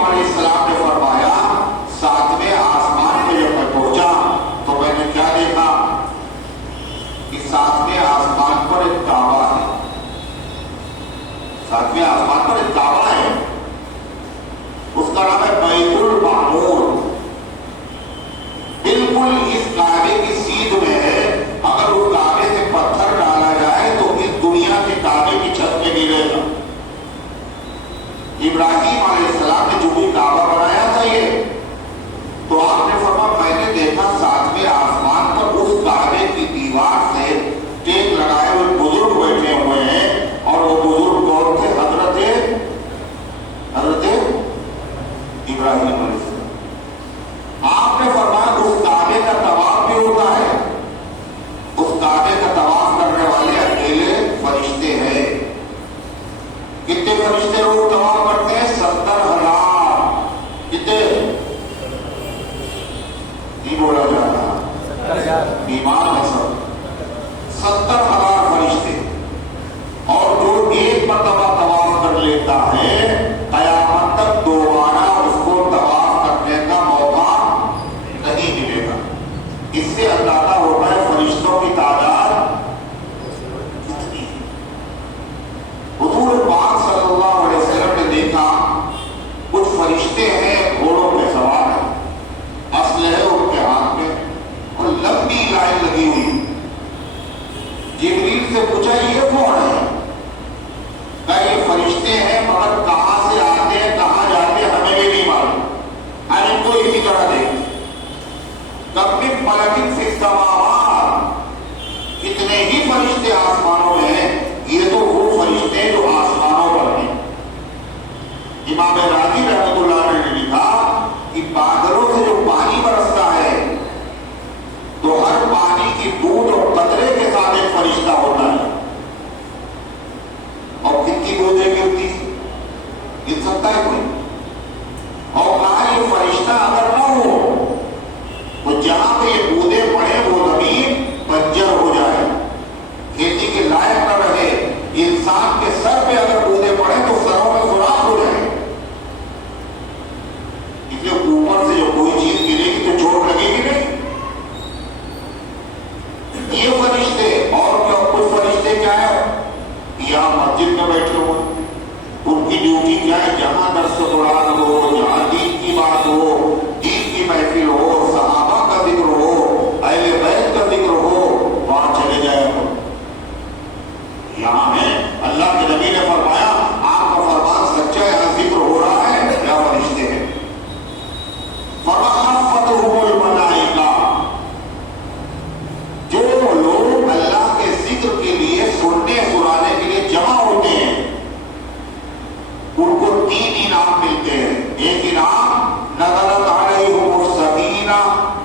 ابراہیم علیہ السلام نے فرمایا ساتویں آسمان پہ جب میں پہنچا تو میں نے کیا دیکھا کہ ساتویں آسمان پر ایک کعبہ ہے. ساتویں آسمان پر ایک کعبہ ہے, اس کا نام ہے بیت المعمور. بالکل اس کعبے کی سیدھ میں ہے. اگر اس کعبے سے پتھر ڈالا جائے تو اس دنیا کے کعبے کی چھت پہ گرے گا. ابراہیم علیہ السلام نے جو بھی کعبہ بنایا تھا یہ, تو آپ نے فرمایا میں نے دیکھا ساتویں آسمان پر اس کعبے کی دیوار سے ٹیک لگائے ہوئے بزرگ بیٹھے ہوئے ہیں, اور وہ بزرگ کون تھے؟ حضرت ابراہیم علیہ السلام. آپ نے فرمایا اس کعبے کا طواف بھی ہوتا ہے. اس کعبے کا طواف کرنے والے اکیلے فرشتے ہیں. کتنے فرشتے روز طواف کرتے ہیں؟ 70,000. کتنے؟ نہیں بولا جاتا, ایمان ہے سب. 70,000 فرشتے. اور جو ایک مرتبہ طواف کر لیتا ہے قیامت تک دوبارہ اس کو طواف کرنے کا موقع نہیں ملے گا. اس سے اندازہ ہوتا ہے فرشتوں کی تعداد کتنی ہے. حضور پاک صلی اللہ علیہ وسلم نے دیکھا کچھ فرشتے ہیں گھوڑوں پہ سوار ہیں, اسلحے ان کے ہاتھ میں, اور لمبی لائن لگی ہوئی. جبریل سے پوچھا یہ کون ہے؟ کہا یہ فرشتے ہیں, مگر کہاں سے آتے ہیں کہاں جاتے ہیں ہمیں بھی نہیں معلوم. ہم ان کو اسی طرح دیکھتے. کم من ملک فی السماوات, کتنے ہی فرشتے آسمانوں میں ہیں, یہ تو وہ فرشتے جو آسمانوں پر ہیں. امام راضی رحمۃ اللہ علیہ نے لکھا کہ بادلوں سے جو پانی برستا ہے تو ہر پانی کی بوند اور قطرے کے ساتھ ایک فرشتہ ہوتا ہے. اور کتنی بوندیں گرتی گر سکتا ہے کوئی؟ اور کہا یہ فرشتہ اگر نہ ہو تو جہاں پہ یہ بوندیں پڑے وہ زمین بنجر ہو جائے, کھیتی کے لائق نہ رہے. انسان کے سر پہ اگر بوندیں پڑے تو سروں میں سوراخ ہو جائے. اس لیے اوپر سے جو کوئی چیز گرے گی تو چوٹ لگے گی نہیں. یہ فرشتے اور کیا کچھ فرشتے کیا ہے یہاں مسجد میں بیٹھے ہوئے, ان کی ڈیوٹی کیا ہے؟ جہاں درس قرآن ہو, جہاں دین کی بات ہو, دین کی محفل ہو, صحابہ کا ذکر ہو, اہل بیت کا ذکر ہو, وہاں چلے جائے. یہاں ہے اللہ کے نبی نے فرمایا آپ کا فرمان سچا ہے, یہاں ذکر ہو رہا ہے, کیا فرشتے ہیں. فَرَحَفَتْهُمُ الْمَلَائِکَةُ, جو لوگ اللہ کے ذکر کے لیے سننے سنانے کے لیے جمع ہوتے ہیں ان کو 3 انعام ملتے ہیں. ایک انعام نزلت علیہم السکینہ,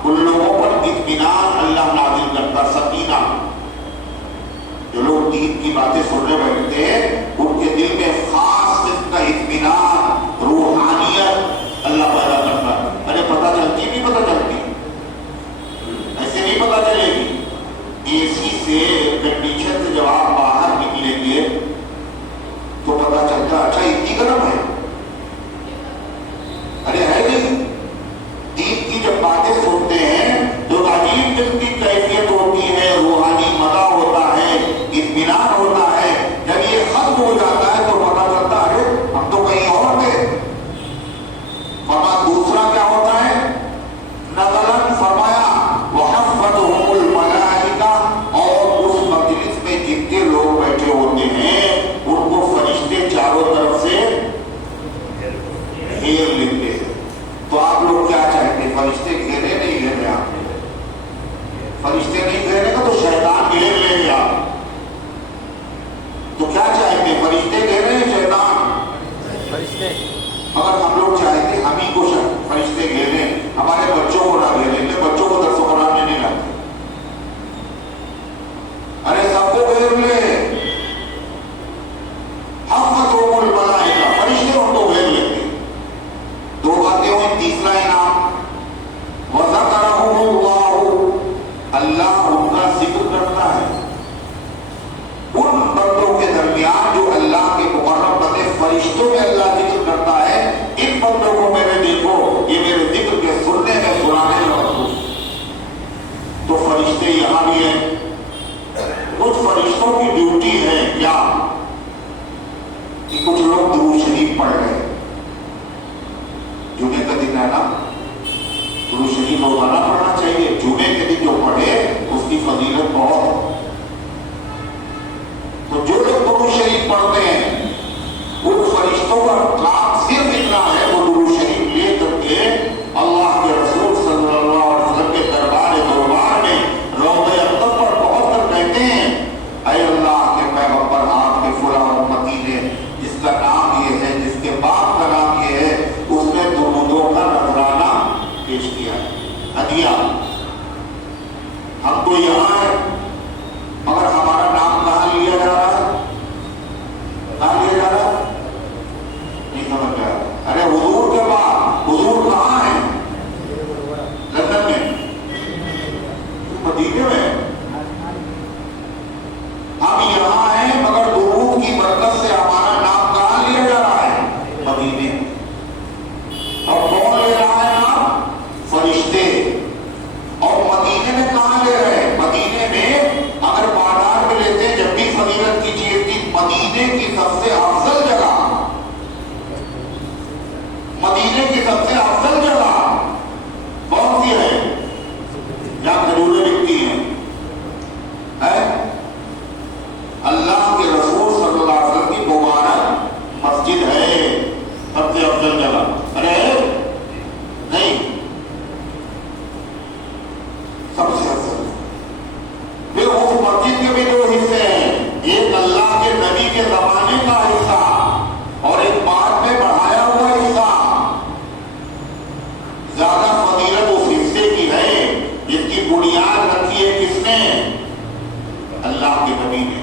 ان لوگوں پر اطمینان اللہ نازل کرتا. سکینہ, جو لوگ دین کی باتیں سننے بیٹھتے ہیں ان کے دل میں خاص قسم کا اطمینان, روحانیت اللہ پیدا کرتا ہے. ارے پتہ چلتی نہیں پتہ چلتی, ایسے نہیں پتہ چلے گی. اے سی سے کنڈیشن سے جب آپ باہر نکلیں گے تو پتہ چلتا اچھا اتنی گرم ہے. ارے ہے نہیں. دین کی جب باتیں سنتے ہیں تو عجیب قسم کی کیفیت ہوتی ہے, روحانی مزہ ہوتا ہے, اطمینان ہوتا ہے. جب یہ ختم ہو جاتا ہے تو پتہ چلتا ہے ہم تو کہیں اور تھے. فرمایا دوسرا کیا ہوتا ہے؟ نزلت, فرمایا وحفتهم الملائکہ, اور اس مجلس میں جتنے لوگ بیٹھے ہوتے ہیں ان کو فرشتے چاروں طرف سے کہ کچھ لوگ درود شریف پڑھ رہے ہیں، جمعے کا دن ہے نا، درود شریف روزانہ پڑھنا چاہیے، جمعے کے دن جو پڑھے اس کی فضیلت بہت۔ تو جو لوگ درود شریف پڑھتے ہیں ان فرشتوں کا کام صرف اتنا ہے، وہ درود شریف لے کر کے اللہ کے رسول صلی اللہ علیہ وسلم کے دربار میں روضہ اقدس پر پہنچ کر کہتے ہیں، اے اللہ کے پیغمبر، آپ کے فلاں امتی نے جس کا نام یہ ہے، جس کے باپ کا نام یہ ہے، اس نے درودوں کا نذرانہ پیش کیا ہے، ہدیہ۔ ہم تو یہاں ہیں مگر ہمارا نام کہاں لیا جا رہا ہے؟ کہاں لیا جا رہا ہے؟ نہیں سمجھ گیا؟ ارے حضور کے بعد حضور کہاں ہے؟ لندن میں، مدینے میں۔ ہم یہاں ہیں مگر درود کی برکت سے ہمارا نام کہاں لیا جا رہا ہے؟ مدینے۔ اور کون لے رہا ہے نام؟ فرشتے۔ اور مدینے میں کہاں لے رہے ہیں؟ مدینے میں اگر بازار میں لیتے ہیں، جب بھی فضیلت کی چیز تھی، مدینے کی سب سے افضل جگہ، مدینے کی سب سے افضل جگہ کون سی ہے؟ جہاں ضروریں بکتی ہیں، اللہ کے رسول صلی اللہ علیہ وسلم کی مبارک مسجد ہے سب سے افضل جگہ۔ ارے نہیں، سب سے افضل۔ پھر اس مسجد کے بھی دو حصے ہیں، ایک اللہ کے نبی کے زمانے کا حصہ اور ایک بعد میں بڑھایا ہوا حصہ۔ زیادہ فضیلت اس حصے کی ہے جس کی بنیاد رکھی ہے کس نے؟ اللہ کے نبی نے۔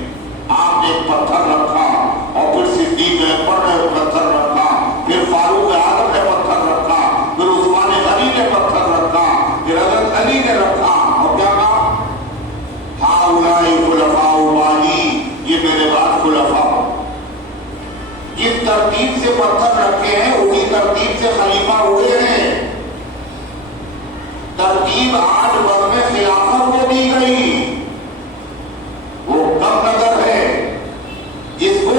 آپ نے ایک پتھر رکھا اور پھر صدیق اکبر نے پتھر رکھا، پھر فاروق اعظم نے پتھر رکھا، پھر عثمان غنی نے پتھر رکھا، پھر حضرت علی نے رکھا، اور کیا کہا؟ ہؤلاء خلفاء بعدی، یہ میرے بعد خلفاء۔ جس ترتیب سے پتھر رکھے ہیں اسی ترتیب سے خلیفہ ہوئے ہیں۔ ترتیب آج وقت میں خلافت کو دی گئی، وہ کب نظر ہے جس کو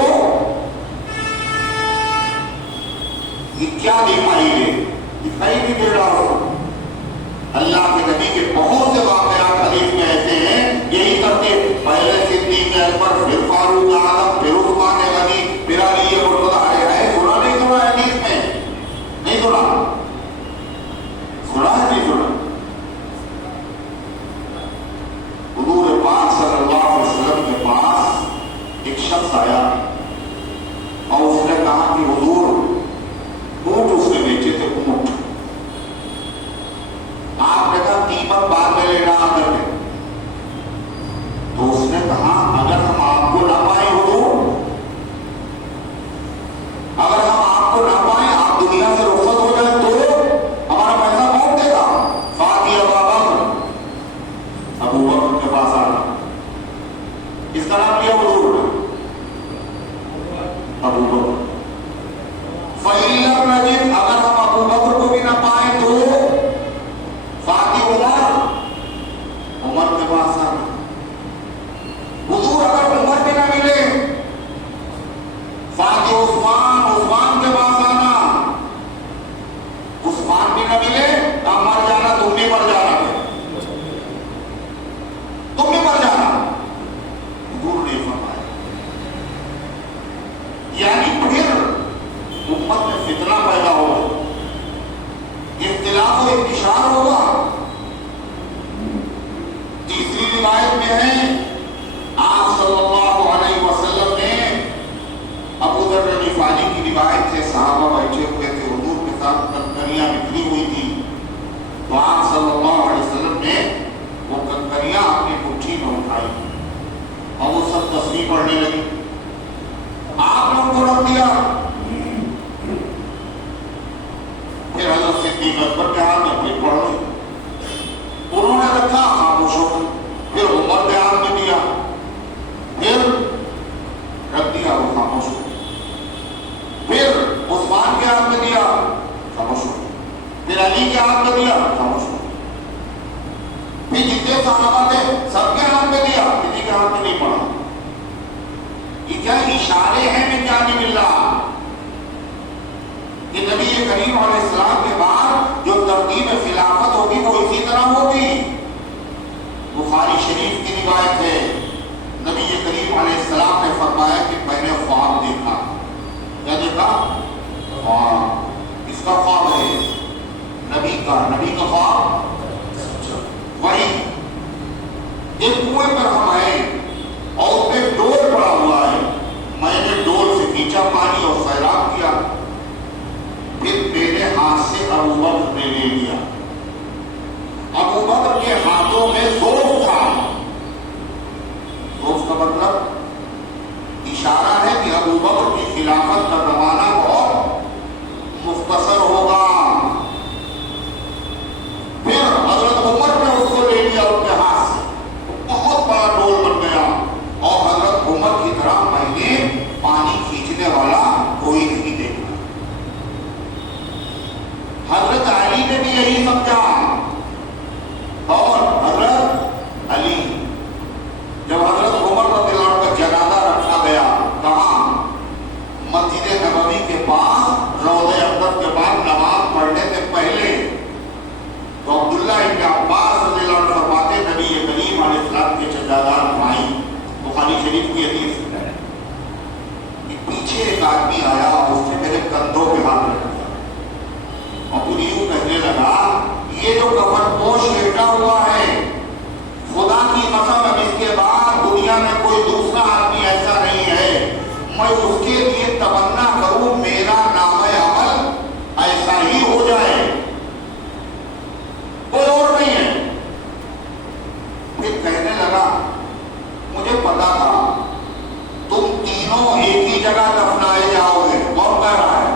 یہ کیا دکھائی دے، دکھائی نہیں دے رہا ہو۔ اللہ کے نبی کے بہت سے واقعات حدیث میں ایسے ہیں، یہی ترتیب، پہلے صدیق اکبر، پھر فاروق اعظم، پھر عثمان غنی، پھر علی مرتضیٰ۔ ہے سنا نہیں سنا حدیث میں؟ نہیں سنا؟ سنا ہے نہیں سنا؟ حضور پاک صلی اللہ علیہ وسلم کے پاس ایک شخص آیا اور اس نے کہا کہ حضور، اونٹ اس نے بیچے تھے، اونٹ۔ آپ نے کہا قیمت بعد میں لینا آ کر کے۔ تو اس نے کہا اگر ہم آپ کو نہ پائیں حضور، اگر ہم آپ کو نہ پائیں، آپ دنیا سے رخصت ہو جائیں تو ہمارا پیسہ کون دے گا؟ فاتی ابا بکر، ابو بکر کے پاس آنا۔ اس کا نام کیا حضور نے؟ ابو بکر۔ فَإِن لَّمْ نَجِدْ، اگر ہم ابو بکر کو بھی نہ پائیں تو فاتی عمر، عمر کے پاس آنا۔ حضور اگر عمر بھی نہ ملے، فاتی عثمان، عثمان کے پاس آنا۔ عثمان بھی نہ ملے، ہم مر جانا، تم بھی مر جانا، تم بھی مر جانا۔ حضور نے فرمایا، یعنی پھر امت میں فتنہ پیدا ہوگا، اختلاف و انتشار ہوگا۔ تیسری روایت میں ہے آپ صلی اللہ علیہ وسلم نے ابو ذر غفاری کی روایت سے صحابہ بیٹھے ہوئے تھے، حضور کے ساتھ کنکریاں بکھری ہوئی تھی، تو آپ صلی اللہ علیہ وسلم نے وہ کنکریاں اپنی مٹھی میں اٹھائی اور وہ سب تسبیح پڑھنے لگی۔ آپ نے ان کو رکھ دیا، پھر حضرت صدیق اکبر کے ہاتھ میں کوئی پڑھ لی، انہوں نے رکھا، خاموش ہو گئے۔ پھر عمر کے ہاتھ میں دیا، پھر رکھ دیا، وہ خاموش ہو گئے۔ پھر عثمان کے ہاتھ میں دیا، خاموش ہو گئے۔ پھر علی کے ہاتھ میں دیا، خاموش ہو گئے۔ پھر جتنے صحابہ تھے سب کے ہاتھ میں دیا، کسی کے ہاتھ میں نہیں پڑا۔ یہ کیا اشارے ہیں میں جانب اللہ، شریف کی روایت ہے، نبی کریم علیہ السلام نے فرمایا کہ میں نے خواب دیکھا. کیا دیکھا؟ خواب. کس کا خواب ہے؟ نبی کا خواب. وہی ایک کنویں پر ہم آئے اور اس میں ڈول پڑا ہوا ہے. میں نے ڈول سے کھینچا پانی اور سیراب کیا. پھر میرے ہاتھ سے ابو بکر نے لے لیا. ابو بکر کے ہاتھوں میں سوف تھا. سوف کا مطلب اشارہ ہے کہ ابو بکر کی خلافت کا زمانہ بہت مختصر ہوگا. پھر حضرت عمر نے اس کو لے لیا اپنے ہاتھ سے. بہت بڑا ڈول بن گیا اور حضرت عمر کی طرح میں نے پانی کھینچنے والا کوئی نہیں دیکھا. حضرت علی نے بھی یہی سمجھا. اور حضرت علی جب حضرت عمر رضی اللہ عنہ کا جنازہ رکھا گیا کہاں؟ مسجد نبوی کے پاس روضہ اقدس کے بعد نماز پڑھنے سے پہلے. تو عبداللہ ابن عباس رضی اللہ عنہ فرماتے نبی کریم علیہ السلام کے چچا جان بھائی، بخاری شریف کی حدیث ہے کہ پیچھے ایک آدمی آیا اور اس نے میرے کندھوں پہ ہاتھ رکھ دیا اور پھر یوں کہنے لگا یہ جو کفن پوش لیٹا ہوا ہے، خدا کی قسم اب اس کے بعد دنیا میں کوئی دوسرا آدمی ایسا نہیں ہے. میں اس کے لیے تمنا کروں میرا نام عمل ایسا ہی ہو جائے، کوئی اور نہیں ہے. پھر کہنے لگا مجھے پتا تھا تم تینوں ایک ہی جگہ دفنائے جاؤ گے. کون کہہ رہا ہے؟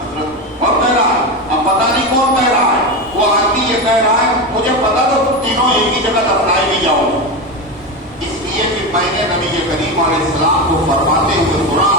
حضرت کون کہہ رہا ہے؟ اب پتا نہیں کون کہہ رہا ہے. وہ آدمی یہ کہہ رہا ہے مجھے پتا تھا تم تینوں ایک ہی جگہ دفنائے بھی جاؤ گے. اس لیے کہ میں نے نبی کریم علیہ السلام کو فرماتے ہوئے سنا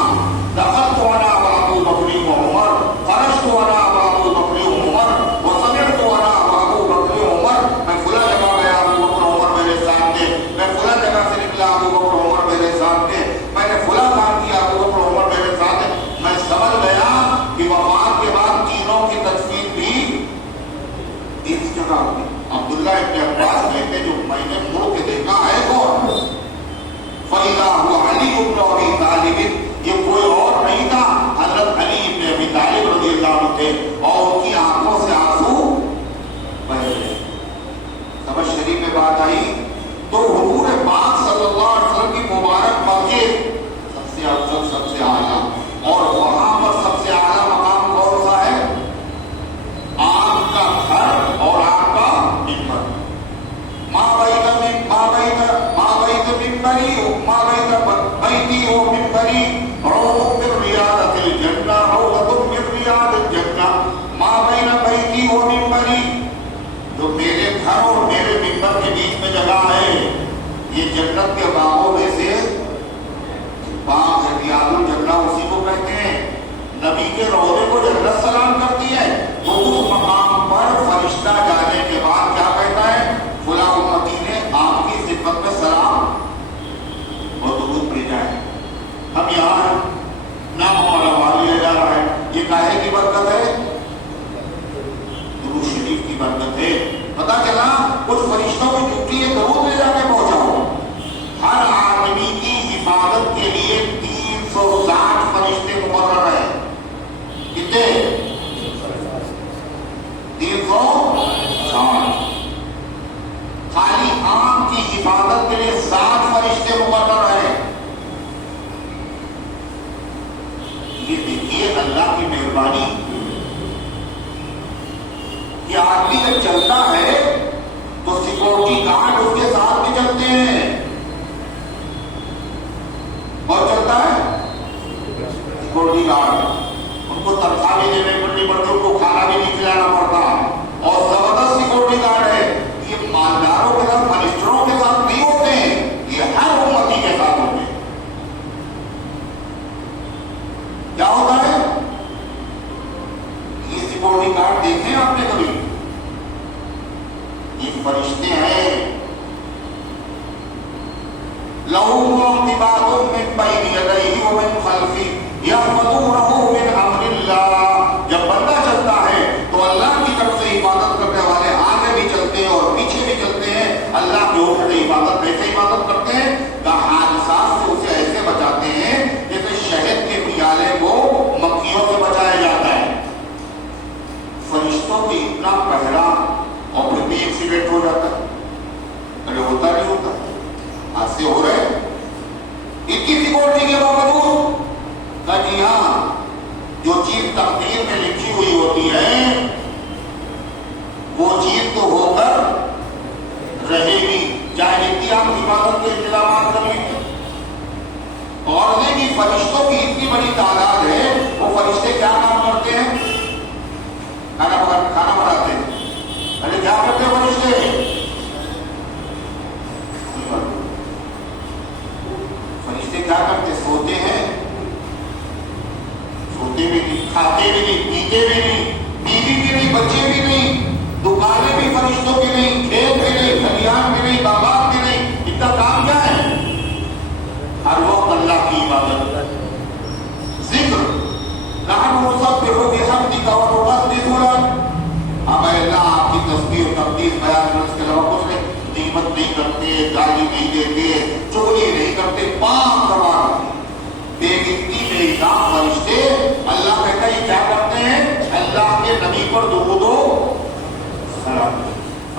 دخلت علی ابو بکر و عمر خرجت علی ابو بکر و عمر وسمعت علی ابو بکر و عمر. میں فلاں جگہ گیا، ابو بکر و عمر میرے ساتھ تھے. میں فلاں جگہ سے نکلا، ابو بکر و عمر میرے ساتھ تھے. میں نے فلاں کام کیا، ابو بکر و عمر میرے ساتھ تھے. میں سمجھ گیا کہ وفات کے بعد تینوں کی تدفین بھی اس جگہ ہوئی. عبداللہ ابن عباس کہتے جو میں نے مڑ کے دیکھا ہے کون؟ فَإِذَا هُوَ عَلِيُّ بْنُ أَبِي طَالِبٍ. یہ کوئی اور نہیں تھا، حضرت علی ابن ابی طالب رضی اللہ عنہ تھے اور ان کی آنکھوں سے آنسو بہہ رہے. سمجھ شریف میں بات آئی. تو حضور پاک صلی اللہ علیہ وسلم کی مبارک مسجد سب سے افضل، سب سے اعلیٰ، اور وہاں پر سب سے اعلیٰ مقام کون سا ہے؟ آپ کا گھر اور آپ کا منبر. بیتی و منبری روضۃ من ریاضۃ الجنہ، روضۃ من ریاض الجنہ. ما بین بیتی و منبری، جو میرے گھر اور میرے منبر کے بیچ میں جگہ ہے یہ جنت کے باغوں میں سے باغ ہے. ریاض الجنہ اسی کو کہتے ہیں. نبی کے روضے کو جنت سلام کرتی ہے. تو اس مقام پر فرشتہ جانے کے بعد کیا کہتا ہے؟ فلاں امتی نے آپ کی خدمت میں سلام اور درود بھیجا ہے. ہم یہاں نام ہمارا وہاں لیا جا رہا ہے. یہ کاہے کی برکت ہے؟ درود شریف کی برکت ہے. پتا چلا کچھ فرشتوں کی ڈیوٹی ہے درود لے جا کے پہنچاؤ. ہر آدمی کی حفاظت کے لیے 360 فرشتے مقرر ہیں. کتنے؟ 360. خالی عام کی حفاظت کے لیے 7 فرشتے مقرر ہیں. یہ دیکھیے اللہ کی مہربانی کہ آدمی جب چلتا ہے تو سیکورٹی گارڈ اس کے ساتھ بھی چلتے ہیں. اور چلتا ہے سیکورٹی گارڈ، ان کو تنخواہ بھی دینے پڑنی پڑتی، ان کو کھانا بھی نہیں کھلانا پڑتا اور زبردست سیکورٹی گارڈ ہے. یہ مالداروں کے ساتھ، منسٹروں کے ساتھ نہیں ہوتے ہیں، یہ ہر امتی کے ساتھ ہوتے ہیں. کیا ہوتا ہے؟ یہ سیکورٹی گارڈ دیکھیں آپ نے کبھی؟ یہ فرشتے ہیں. لَهُ مُعْقِبَاتٌ مِّن بَيْنِ يَدَيْهِ وَمِنْ خَلْفِهِ يَحْفَظُونَهُ مِنْ أَمْرِ اللَّهِ. جب بندہ چلتا ہے تو اللہ کی طرف سے حفاظت کرنے والے آگے بھی چلتے ہیں اور پیچھے بھی چلتے ہیں. اللہ کے حکم جو چیز تقدیر میں لکھی ہوئی ہوتی ہے وہ چیز تو ہو کر رہے گی، چاہے اتنی آپ عبادت کے انتظامات کر لیں۔ اور کہ فرشتوں کی اتنی بڑی تعداد ہے، وہ فرشتے کیا کام کرتے ہیں؟ کھانا بناتے ہیں۔ ارے کیا کرتے ہیں فرشتے؟ فرشتے کیا کرتے؟ سوتے ہیں؟ سوتے بھی نہیں، کھاتے بھی نہیں، پیتے بھی نہیں، بیوی بھی نہیں، بچے بھی نہیں، دکانیں بھی فرشتوں کی نہیں، کھیت بھی نہیں، کھلیان بھی نہیں، باغات بھی نہیں، ان کا کام کیا ہے؟ ہر وقت اللہ کی عبادت، ذکر، نحن نسبح بحمدک ونقدس لک۔ اب اللہ آپ کی تسبیح و تقدیس بیان کرنے کے علاوہ کچھ نہیں، غیبت نہیں کرتے، گالی نہیں دیتے، چغلی نہیں کرتے، پاک کرواتے، بے گنتی بے حساب فرشتے۔ اللہ کہتا ہے یہ کیا کرتے ہیں؟ اللہ کے نبی پر درود و سلام۔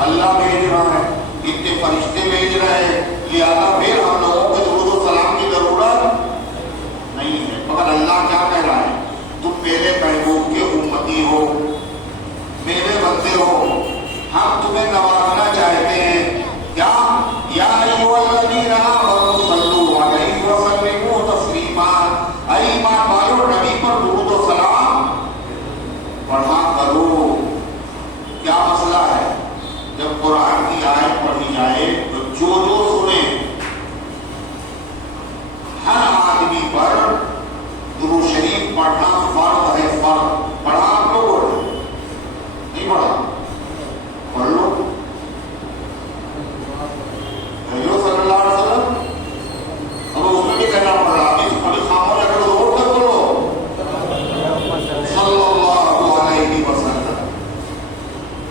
اللہ بھیج رہا ہے، اتنے فرشتے بھیج رہے ہیں، لہٰذا پھر ہم لوگوں کو درود و سلام کی ضرورت نہیں ہے۔ مگر اللہ کیا کہہ رہا ہے؟ تم میرے محبوب کے امتی ہو، میرے بندے ہو، ہم تمہیں نوازنا چاہتے ہیں۔ کیا؟ یا ایھا الذین آمنوا صلوا علیہ وسلموا تسلیما۔ اے ایمان والو، نبی پر درود و سلام پڑھا کرو۔ کیا مسئلہ ہے؟ جب قرآن کی آیت پڑھی جائے تو جو سنے، ہر آدمی پر درود شریف پڑھنا فرض ہے، فرض۔ پڑھا آپ لوگوں نے؟ نہیں پڑھا؟ پڑھ لو۔ صلی اللہ علیہ وسلم، اب اس میں بھی کہنا پڑ رہا، ابھی خاموش اگر زور سے بولو صلی اللہ علیہ وسلم۔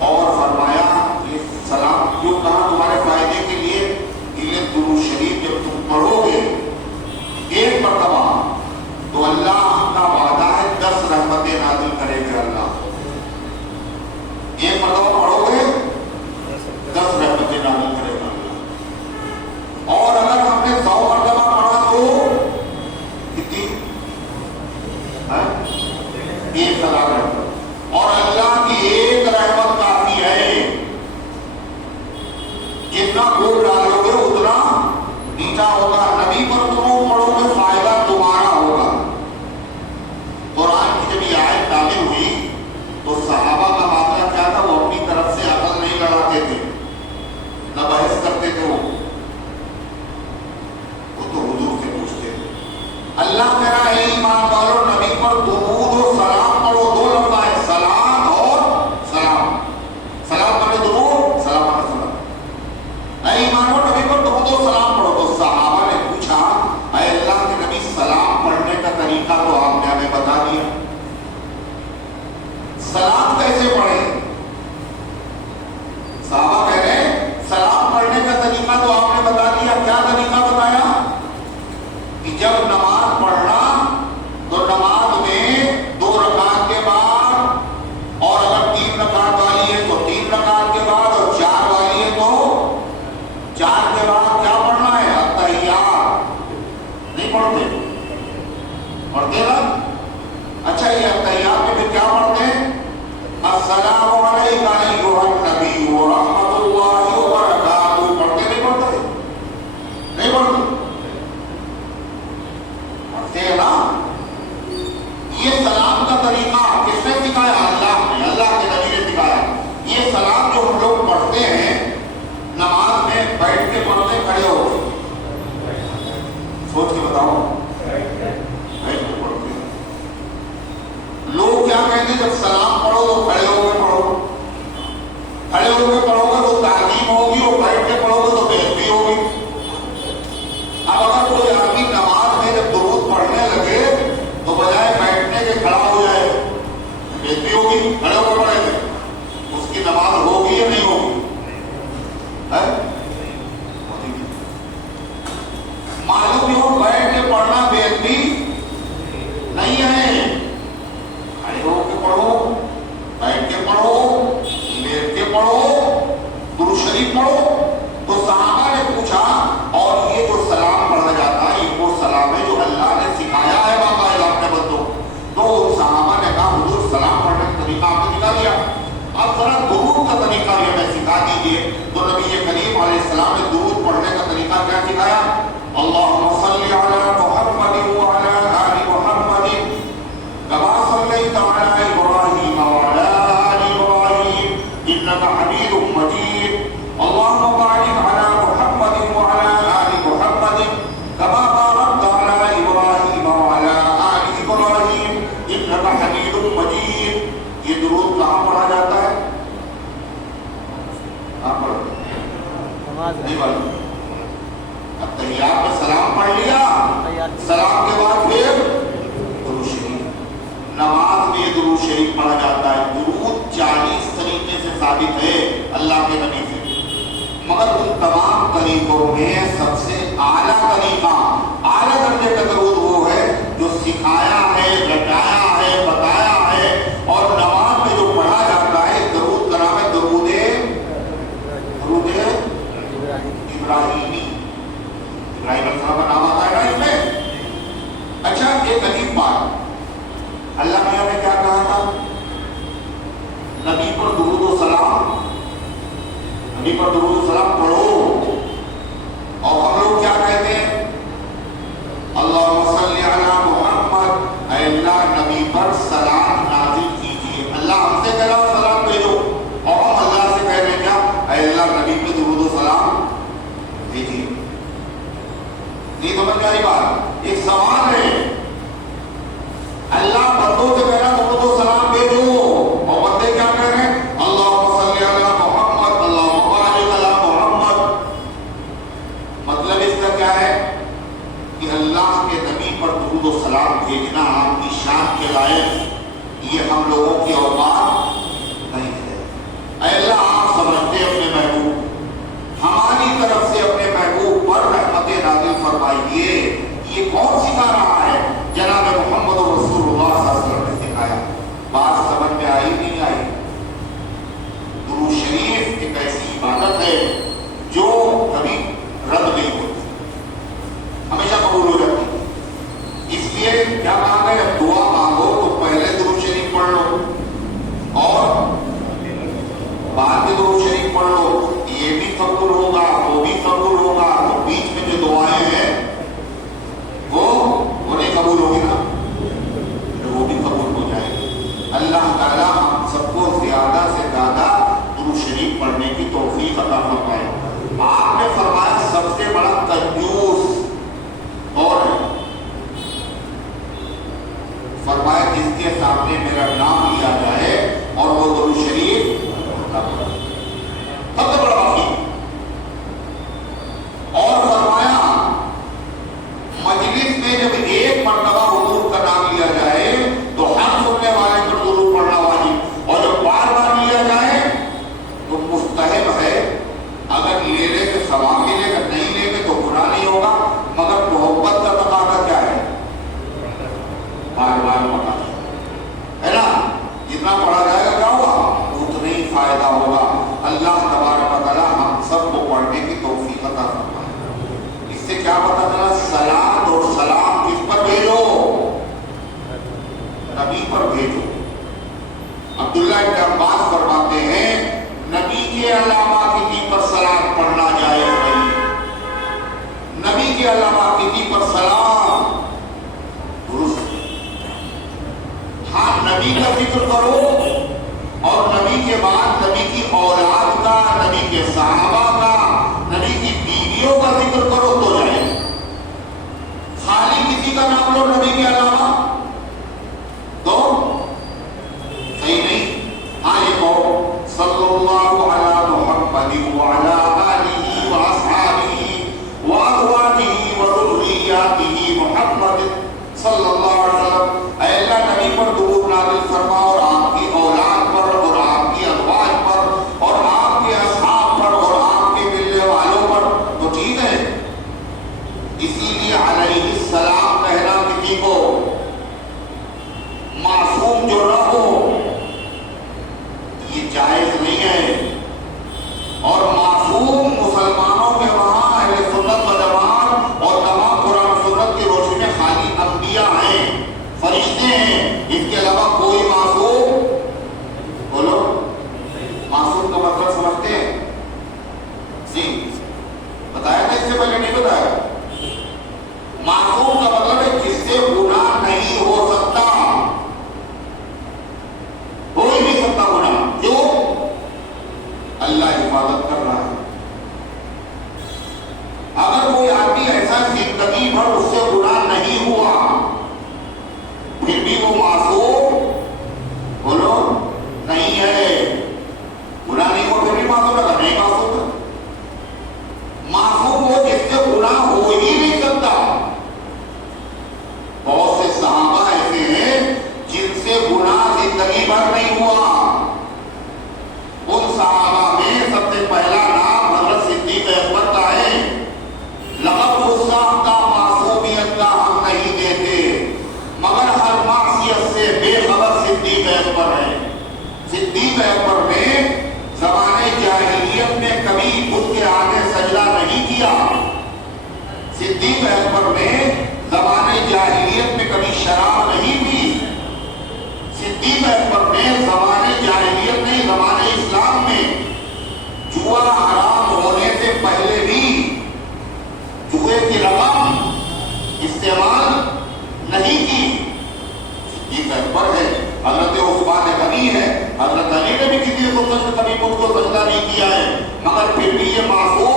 اور فرمایا یہ سلام کیوں کہا؟ تمہارے فائدے کے لیے کہ یہ درود شریف جب تم پڑھو گے ایک مرتبہ تو اللہ کا وعدہ ہے 10 رحمتیں نازل کرے گا اللہ۔ ایک مرتبہ پڑھو گے 10 رحمتیں نازل کرے گا اللہ۔ اور اگر ہم نے 100 مرتبہ پڑھا تو کتنی؟ 1,000 رحمت۔ اور اللہ کی ایک رحمت کافی ہے، جتنا گول ڈالو گے اتنا نیچا ہوگا۔ نبی پر تم پڑھو گے فائدہ تمہارا ہوگا۔ قرآن کی جب یہ آیت نازل ہوئی تو صحابہ کا معاملہ کیا تھا؟ وہ اپنی طرف سے عقل نہیں لڑاتے تھے، نہ بحث کرتے تھے، وہ تو حضور سے پوچھتے تھے۔ اللہ کہہ رہا ہے ایمان والو، نبی پر درود و سلام پڑھو۔ 2 لفظ ہے، سلام اور سلام۔ سلام پڑھے درود، سلام پڑھے سلام۔ اے ایمان والو، نبی پر درود و سلام پڑھو۔ تو صحابہ نے پوچھا اے اللہ کے نبی، سلام پڑھنے کا طریقہ تو آپ نے ہمیں بتا دیا، سلام کیسے پڑھیں؟ صحابہ کہہ رہے ہیں سلام پڑھنے کا طریقہ تو آپ نے بتا دیا۔ کیا طریقہ بتایا؟ کہ جب نماز پڑھنا تو نماز میں 2 رکعت کے بعد، اور اگر 3 رکعت والی ہے تو 3 رکعت کے بعد، اور 4 والی ہے تو 4 کے بعد کیا پڑھنا ہے؟ التحیات۔ نہیں پڑھتے؟ پڑھتے نا؟ اچھا، یہ التحیات میں پھر کیا پڑھتے ہیں؟ السلام علیکم ایھا النبی ورحمۃ اللہ وبرکاتہ۔ پڑھتے نہیں پڑھتے؟ نہیں پڑھتے؟ پڑھتے ہیں نا؟ یہ سلام کا طریقہ کس نے سکھایا؟ اللہ نے، اللہ کے نبی نے سکھایا۔ یہ سلام جو ہم لوگ پڑھتے ہیں نماز میں، بیٹھ کے پڑھتے کھڑے ہو کے؟ سوچ کے بتاؤ۔ بیٹھ کے پڑھتے ہیں۔ لوگ کیا کہتے ہیں جب سلام پڑھو تو کھڑے ہو کے پڑھو، کھڑے ہو کے پڑھو گے تو تعظیم ہوگی، اور بیٹھ کے پڑھو گے تو بے ادبی ہوگی۔ اب اگر کوئی آدمی نماز میں جب درود پڑھنے لگے تو بجائے بیٹھنے کے کھڑا ہو جائے، بے ادبی ہوگی؟ کھڑے ہو کے پڑھے گے، اس کی نماز ہوگی یا نہیں ہوگی؟ معلوم ہو بیٹھ کے پڑھنا بے ادبی نہیں ہے۔ کھڑے ہو کے پڑھو، بیٹھ کے پڑھو، لیٹ کے پڑھو، تو نبی کریم علیہ السلام نے درود پڑھنے کا طریقہ کیا سکھایا؟ اللہم صلی علی محمد وعلی آل محمد کما صلیت علی ابراہیم وعلی آل ابراہیم انک حمید مجید اللہم بارک علی محمد وعلی آل محمد کما بارکت علی ابراہیم وعلی آل ابراہیم انک حمید مجید۔ یہ درود کہاں پڑھا جاتا ہے؟ کہاں پڑھا؟ نہیں معلوم۔ اتحیات میں سلام پڑھ لیا، سلام کے بعد پھر درود شریف۔ نماز میں درود شریف پڑھا جاتا ہے۔ درود 40 طریقے سے ثابت ہے اللہ کے نبی سے، مگر ان تمام طریقوں میں سب سے اعلیٰ طریقہ، اعلیٰ درجے کا درود وہ ہے جو سکھایا ہے، رٹایا ہے، بتایا ہے، اور نماز میں جو پڑھا جاتا ہے درود کا نام ہے درود ابراہیمی۔ ابراہیم علیہ السلام کا نام آتا ہے نا اس میں۔ اچھا، ایک عجیب بات، اللہ میاں نے کیا کہا تھا؟ نبی پر درود و سلام، نبی پر درود و سلام پڑھو، اور ہم لوگ کیا کہتے ہیں؟ اللہم صلی علی محمد، اے اللہ نبی پر سلام نازل کیجیے۔ اللہ ہم سے کہہ رہا سلام بھیجو، اور ہم اللہ سے کہہ رہے ہیں کیا؟ اے اللہ نبی پہ درود و سلام بھیجیے۔ نہیں سمجھ میں آئی بات؟ ایک سوال ہے، اللہ بندوں سے کہہ رہا درود و سلام بھیجو، اور بندے کیا کہہ رہے ہیں؟ اللہم صلی علی محمد، اللہم بارک علی محمد۔ مطلب اس کا کیا ہے کہ اللہ کے نبی پر درود و سلام بھیجنا آپ کی شان کے لائق، یہ ہم لوگوں کی اوقات نہیں ہے۔ اے اللہ آپ سمجھتے اپنے محبوب، ہماری طرف سے اپنے محبوب پر رحمت نازل فرمائیے۔ یہ کون سکھا رہا ہے؟ جناب محمد رسول اللہ صلی اللہ علیہ وسلم نے سکھایا۔ بات سمجھ میں آئی نہیں آئی؟ درود شریف ایک ایسی عبادت ہے جو کبھی رد نہیں ہوتی، ہمیشہ قبول ہو جاتی۔ اس لیے کیا کہا ہے؟ جب دعا مانگو تو پہلے درود شریف پڑھ لو اور بعد میں درود شریف پڑھ لو، یہ بھی قبول ہوگا، وہ بھی قبول ہوگا، تو بیچ میں جو دعائیں ہیں وہ نہیں قبول ہوگی نا، وہ بھی قبول ہو جائے گی۔ اللہ تعالیٰ ہم سب کو زیادہ سے زیادہ درود شریف پڑھنے کی توفیق عطا فرمائے۔ آپ نے فرمایا سب سے بڑا کنجوس اور فرمایا جس کے سامنے میرا نام لیا جائے اور وہ درود شریف سب سے بڑا باقی، اور فرمایا مجلس میں جب ایک مرتبہ حضور کا نام لیا جائے تو ہر سننے والے پر درود پڑھنا واجب، اور جب بار بار لیا جائے تو مستحب ہے۔ اگر لے لے کے ثواب ملے گا، نہیں لے کے تو گناہ نہیں ہوگا، مگر محبت کا تقاضا کیا ہے؟ بار بار پڑھنا ہے نا، جتنا پڑھا جائے گا کیا ہوگا؟ اتنا ہی فائدہ ہوگا۔ اللہ تبارک و تعالی ہم سب کو پڑھنے کی توفیق عطا فرمائے۔ اس سے کیا پتہ چلا؟ صلاۃ اور سلام کس پر بھیجو؟ نبی پر بھیجو۔ عبداللہ ابن عباس فرماتے ہیں نبی کے علاوہ کسی پر سلام پڑھنا جائز نہیں، نبی کے علاوہ کسی پر سلام درست۔ ہاں نبی کا ذکر کرو، اور نبی کے بعد نبی کی اولاد کا، نبی کے صحابہ کا، نبی کی بیویوں کا ذکر کرو تو جائے۔ خالی کسی کا نام لو نبی کے علاوہ تو صحیح نہیں۔ ہاں یہ کہو صلی اللہ علی محمد وعلی آلہ واصحابہ وازواجہ وذریاتہ محمد صلی اللہ علیہ وسلم۔ اے اللہ نبی پر درود نازل فرما، اور آپ کی اولاد پر، اور آپ کی ازواج پر، اور آپ کے اصحاب پر، اور آپ کے نہیں ہے. گناہ نہیں ہو پھر بھی معصوم ہے, نہیں معصوم ہے. معصوم ہو جس سے گناہ ہو ہی نہیں سکتا. بہت سے صحابہ ایسے ہیں جن سے گناہ زندگی بھر نہیں ہوا. ان صحابہ میں سب سے پہلا نام حضرت صدیق اکبر کا ہے. لقب گستاخ کا معصومیت کا ہم نہیں دیتے, مگر ہر معصیت سے بے خبر صدیق اکبر ہے. صدیق اکبر نے زمانے جاہلیت میں کبھی بت کے آگے سجدہ نہیں کیا. صدیق اکبر نے زمانے جاہلیت میں کبھی شراب نہیں پی. صدیق اکبر نے زمانے جاہلیت نہیں, زمانے اسلام میں جوا حرام ہونے سے پہلے بھی جوئے کی رقم استعمال نہیں کی. صدیق اکبر ہے. حضرت عثمان غنی ہے, حضرت علی نے بھی کسی کو کبھی خود کو سجدہ نہیں کیا ہے, مگر پھر بھی یہ معصوم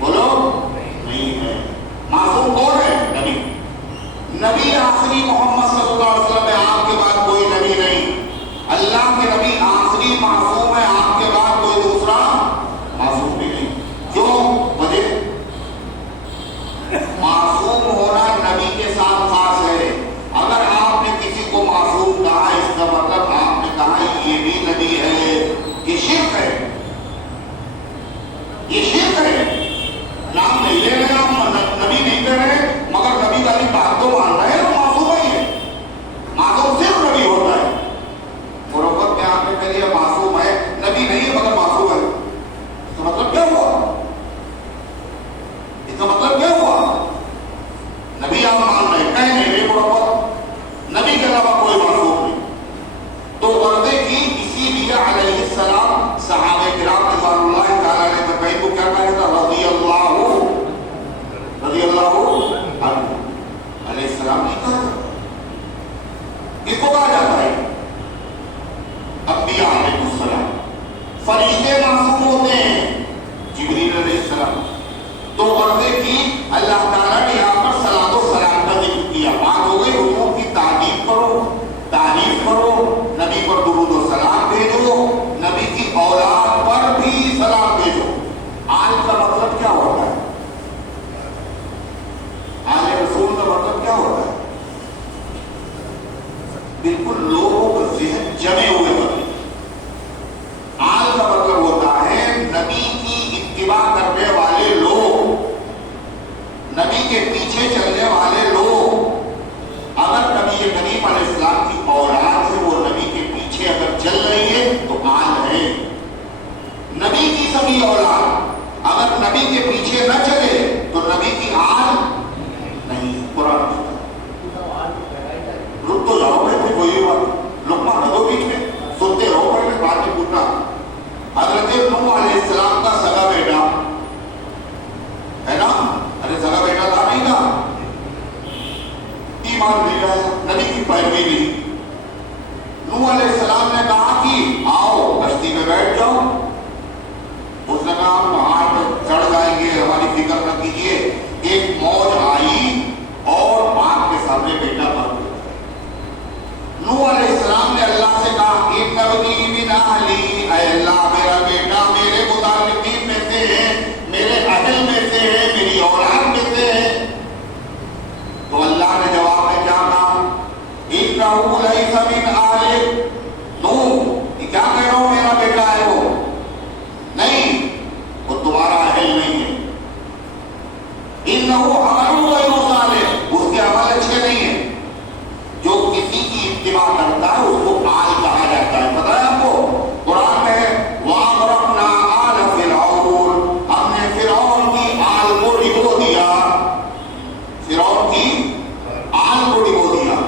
بولو نہیں ہے. معصوم کون ہے؟ نبی. نبی آخری محمد صلی اللہ علیہ وسلم ہے, آپ کے بعد کوئی نبی نہیں. اللہ کے نبی آخری معصوم ہے, آپ کے بعد کوئی دوسرا معصوم بھی نہیں. کیوں؟ وجہ معصوم ہونا نبی کے ساتھ خاص ہے. اگر آپ نے کسی کو معصوم کہا, اس کا مطلب آپ نے کہا یہ بھی نبی ہے. یہ شرک ہے, یہ شرک ہے. نام نہیں لے رہے آپ, نبی نہیں کہہ رہے, مگر نبی کا بھی بات تو مان رہے ہیں, معصوم ہی ہے. معصوم صرف نبی ہوتا ہے. فروخت میں آپ نے کہہ دیا معصوم ہے, نبی نہیں ہے مگر معصوم ہے. اس کا مطلب کیا ہوا؟ اس کا مطلب کیا ہوا؟ نبی آپ مان رہے ہیں, کہیں نہیں فروخت نبی کے علاوہ کوئی معصوم نہیں. تو پردے کی اسی لیے علیہ السلام صحابہ کرام رضوان اللہ تعالی علیہ مجمعین کو کیا کہا تھا؟ رضی اللہ عنہ. علیہ السلام نہیں کہا تھا. اس کو کہا جاتا ہے انبیاء علیہ السلام. فرشتے معصوم ہوتے ہیں, جبریل علیہ السلام. تو پردے کی اللہ تعالیٰ نے یہاں پر صلاۃ و سلام کا ذکر کیا. بات ہو گئی حضور کی تعریف کرو, تعریف کرو, نبی پر درود و سلام بھیجو, نبی کی اولاد پر بھی سلام بھیجو. آل کا مطلب کیا ہوتا ہے؟ آل رسول کا مطلب کیا ہوتا ہے؟ بالکل لوگوں کا ذہن جمے ہوئے ہوتے. آل کا مطلب ہوتا ہے نبی کی اتباع کرنے والے لوگ, نبی کے پیچھے چلنے والے لوگ. اگر نبی کریم علیہ السلام کی اولاد ہے, وہ نبی کے پیچھے اگر چل رہی ہے تو آل ہے. نبی کی سبھی اولاد اگر نبی کے پیچھے نہ چلے تو نبی کی آل نہیں. قرآن رک تو جاؤ گے, پھر وہی بات لقمہ نہ دو بیچ میں, سنتے رہو, پہلے بات نہیں پوچھنا. حضرت نوح علیہ السلام کا سگا بیٹا ہے نا, ارے سگا بیٹا تھا نہیں تھا, ایمان نہیں رہا, نبی کی پیروی نہیں. نوح علیہ السلام نے کہا کہ آؤ کشتی میں بیٹھ جاؤ. اس نے کہا ہم پہاڑ پہ چڑھ جائیں گے, ہماری فکر نہ کیجیے. ایک موج آئی اور باغ کے سامنے بیٹا مر گیا. نوح علیہ السلام نے اللہ سے کہا انبنی من اہلی, اے اللہ میرا بیٹا میرے متعلقین میں سے ہے, میرے اہل میں سے ہے, میری اولاد میں سے ہے. تو اللہ نے جواب میں کیا کہا؟ انہ لیس من اہلک. نوح یہ کیا کہہ رہا ہوں, میرا بیٹا ہے وہ نہیں, وہ تمہارا اہل نہیں ہے. انہ عمل غیر صالح, اس کے عمل اچھے نہیں ہیں. جو کسی کی اتباع کرتا ہے اس کو آل کہا جاتا ہے. پتہ ہے آپ کو قرآن میں وَأَغْرَقْنَا آلَ فِرْعَوْنَ, ہم نے فرعون کی آل کو ڈبو دیا. فرعون کی آل کو ڈبو دیا.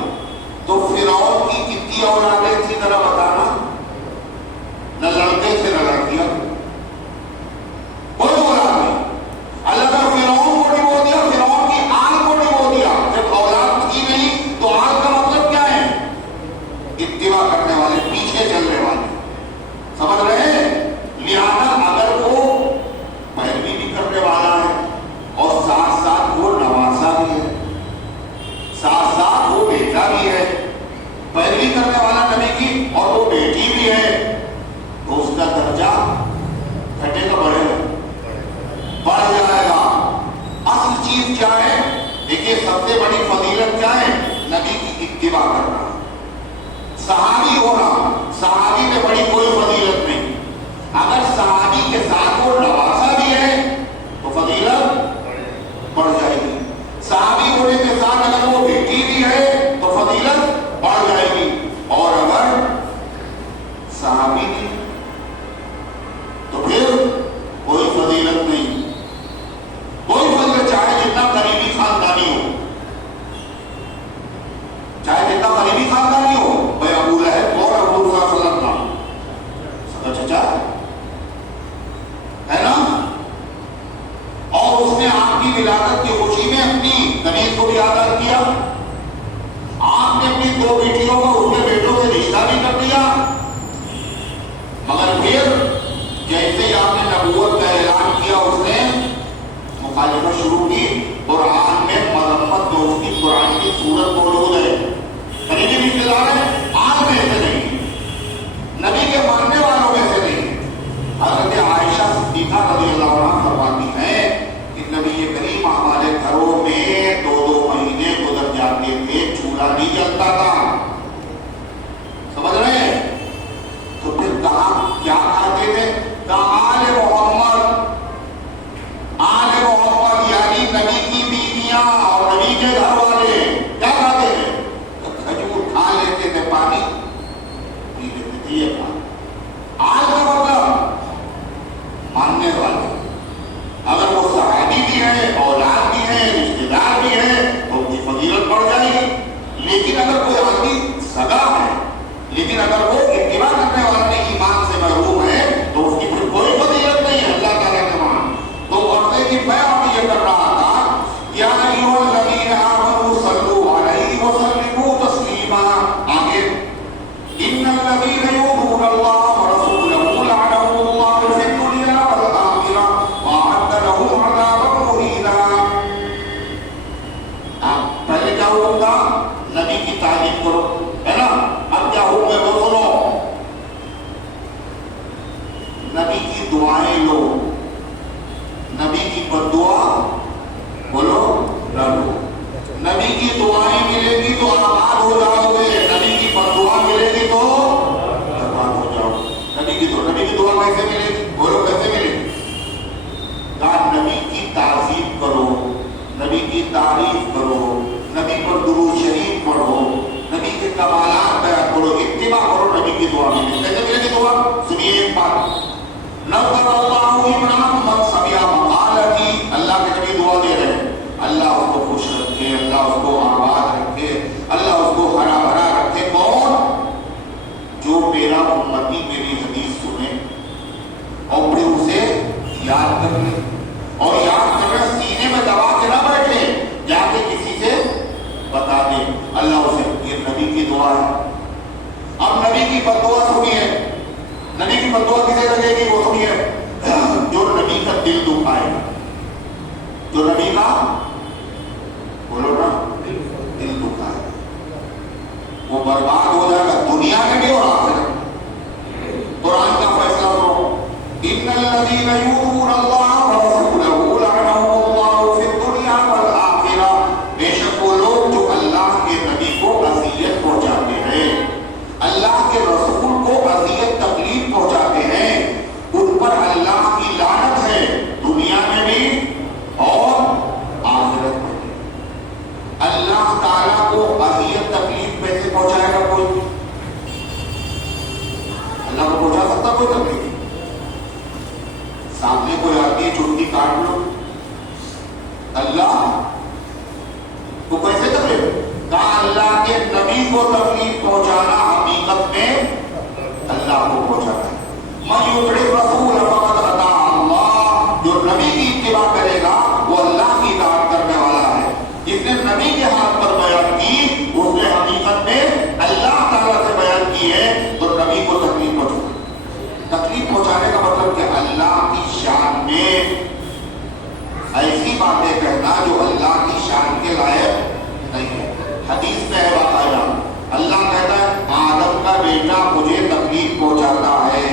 تو فرعون کی کتنی اولادیں تھی ذرا بتانا, نہ لڑکے تھے نہ لڑکیاں, کوئی اولاد نہیں. اللہ کا فرعون کو ڈبو دیا, فرعون کی آل کو ڈبو دیا. جب اولاد تھی نہیں تو آل کا مطلب کیا ہے؟ اتباع کرنے والے, پیچھے چلنے والے. سمجھ رہے ہیں؟ لہذا اگر وہ پیروی بھی کرنے والا ہے اور ساتھ ساتھ وہ نواسا بھی ہے, ساتھ ساتھ وہ بیٹا بھی ہے, پیروی کرنے والا نبی کی اور وہ بیٹی بھی ہے, سے بڑی فضیلت کیا ہے؟ نبی کی اتباع کرنا، صحابی ہونا، صحابی میں بڑی کوئی فضیلت نہیں۔ اگر صحابی کے ساتھ وہ نواسا بھی ہے تو فضیلت بڑھ جائے گی، صحابی ہونے کے ساتھ اگر وہ بیٹی بھی ہے تو فضیلت بڑھ جائے گی، اور اگر صحابی نہیں تو پھر کوئی فضیلت نہیں، کوئی فضیلت، چاہے جتنا قریبی خاندانی ہو، چاہے جتنا قریبی خاندانی ہو، بھائی ابو لہب اور ابو صلی اللہ علیہ وسلم کا سگا چچا ہے نا، اور اس نے آپ کی ولادت کی خوشی میں اپنی کنیز کو بھی یاد کیا، آپ نے اپنی دو بیٹیوں کو ان کے بیٹوں سے رشتہ بھی کر دیا، مگر پھر جیسے ہی آپ نے نبوت کا اعلان کیا اس نے مخالفت شروع کی۔ قرآن میں مذمت دوستی قرآن کی صورت موجود ہے، قریبی رشتے دار ہیں، آج میں سے نہیں، نبی کے ماننے والوں میں سے نہیں۔ حضرت عائشہ صدیقہ رضی اللہ عنہ فرماتی ہیں کہ نبی کریم ہمارے گھروں میں 2-2 مہینے گزر جاتے تھے، چولہا نہیں جلتا تھا، سمجھ رہے ہیں؟ تو پھر کہاں کیا کہتے تھے؟ آل محمد، آل محمد یعنی نبی کی بیویاں اور نبی کے گھر والے کیا کہتے تھے؟ کھجور کھا لیتے تھے، پانی پی لیتے تھے، یہ کہا آل کا مطلب ماننے والے، اگر وہ صحابی بھی ہے، اولاد بھی ہے، رشتے دار بھی ہے تو ان کی فضیلت بڑھ جائے گی۔ لیکن اگر کوئی آدمی سگا ہے لیکن اگر وہ اتباع کرنے والا نے ایمان سے محروم ہے تو اس کی پھر کوئی فضیلت نہیں ہے اللہ تعالیٰ کے وہاں۔ تو عرضے کی میں آپ یہ کر رہا تھا، یا ایھا الذین آمنوا صلوا علیہ وسلموا تسلیما، آگے ان الذین یؤذون اللہ ورسولہ لعنهم اللہ فی الدنیا والآخرہ وأعد لهم عذابا مہینا۔ پہلے کیا حکم تھا؟ نبی کی تعریف کرو، ہے نا؟ اب کیا حکم ہے وہ سنو، نبی کی دعائیں لو، نبی کی بددعا بولو نہ لو، نبی کی دعائیں ملے گی تو آباد ہو جاؤ گے، نبی کی بددعا ملے گی تو برباد ہو جاؤ۔ نبی کی دعا کیسے ملے گی؟ بولو کیسے ملے گی؟ کہا نبی کی تعظیم کرو، نبی کی تعریف کرو، نبی پر درود شریف پڑھو، نبی کے کمالات بیان کرو، اتباع کرو، نبی کی دعا ملے گی۔ کیسے ملے گی دعا؟ سنیے ایک بات، نظر اللہ ابن من سمع مقالتی، اللہ کے نبی دعا دے رہے ہیں، اللہ اس کو خوش رکھے، اللہ اس کو آباد رکھے، اللہ اس کو ہرا بھرا رکھے۔ کون؟ جو میرا امتی میری حدیث سنے اور پھر اسے یاد کر لے، اور یاد کر رہے سینے میں دبا کے نہ بیٹھے، جا کے کسی سے بتا دے، اللہ اسے، یہ نبی کی دعا ہے۔ اب نبی کی بددعا سنیے، نبی کی بددعا کسے لگے گی وہ سنیے، جو نبی کا دل دکھائے، جو نبی کا بولو نا دل دکھائے، وہ برباد ہو جائے گا دنیا میں بھی اور آخرت میں۔ قرآن کا فیصلہ کرو، ان الذین یؤذون اللہ ورسولہ لعنهم اللہ فی الدنیا والآخرہ، بے شک وہ لوگ جو اللہ کے نبی کو اذیت پہنچاتے ہیں، اللہ کے رسول کو اذیت تکلیف پہنچاتے ہیں، ان پر اللہ کی لعنت ہے، دنیا میں بھی اور آخرت میں بھی۔ اللہ تعالیٰ کو اذیت تکلیف کیسے پہنچائے گا؟ کوئی اللہ کو پہنچا سکتا کوئی تکلیف؟ سامنے کوئی آتی ہے چٹکی کاٹ لو، اللہ کو کیسے تکلیف؟ کہا اللہ کے نبی کو تکلیف پہنچانا حقیقت میں اللہ کو پہنچانا ہے۔ من یطع الرسول فقد اطاع اللہ، جو نبی کی اتباع کرے گا وہ اللہ کی اطاعت کرنے والا ہے۔ جس نے نبی کے ہاتھ پر بیعت کی اس نے حقیقت میں اللہ تعالیٰ سے بیعت کی ہے، تو نبی کو تکلیف پہنچانا۔ تکلیف پہنچانے کا مطلب کہ اللہ کی شان میں ایسی باتیں کہنا جو اللہ کی شان کے لائق نہیں ہے۔ حدیث میں ہے باقاعدہ، اللہ کہتا ہے آدم کا بیٹا مجھے تکلیف پہنچاتا ہے،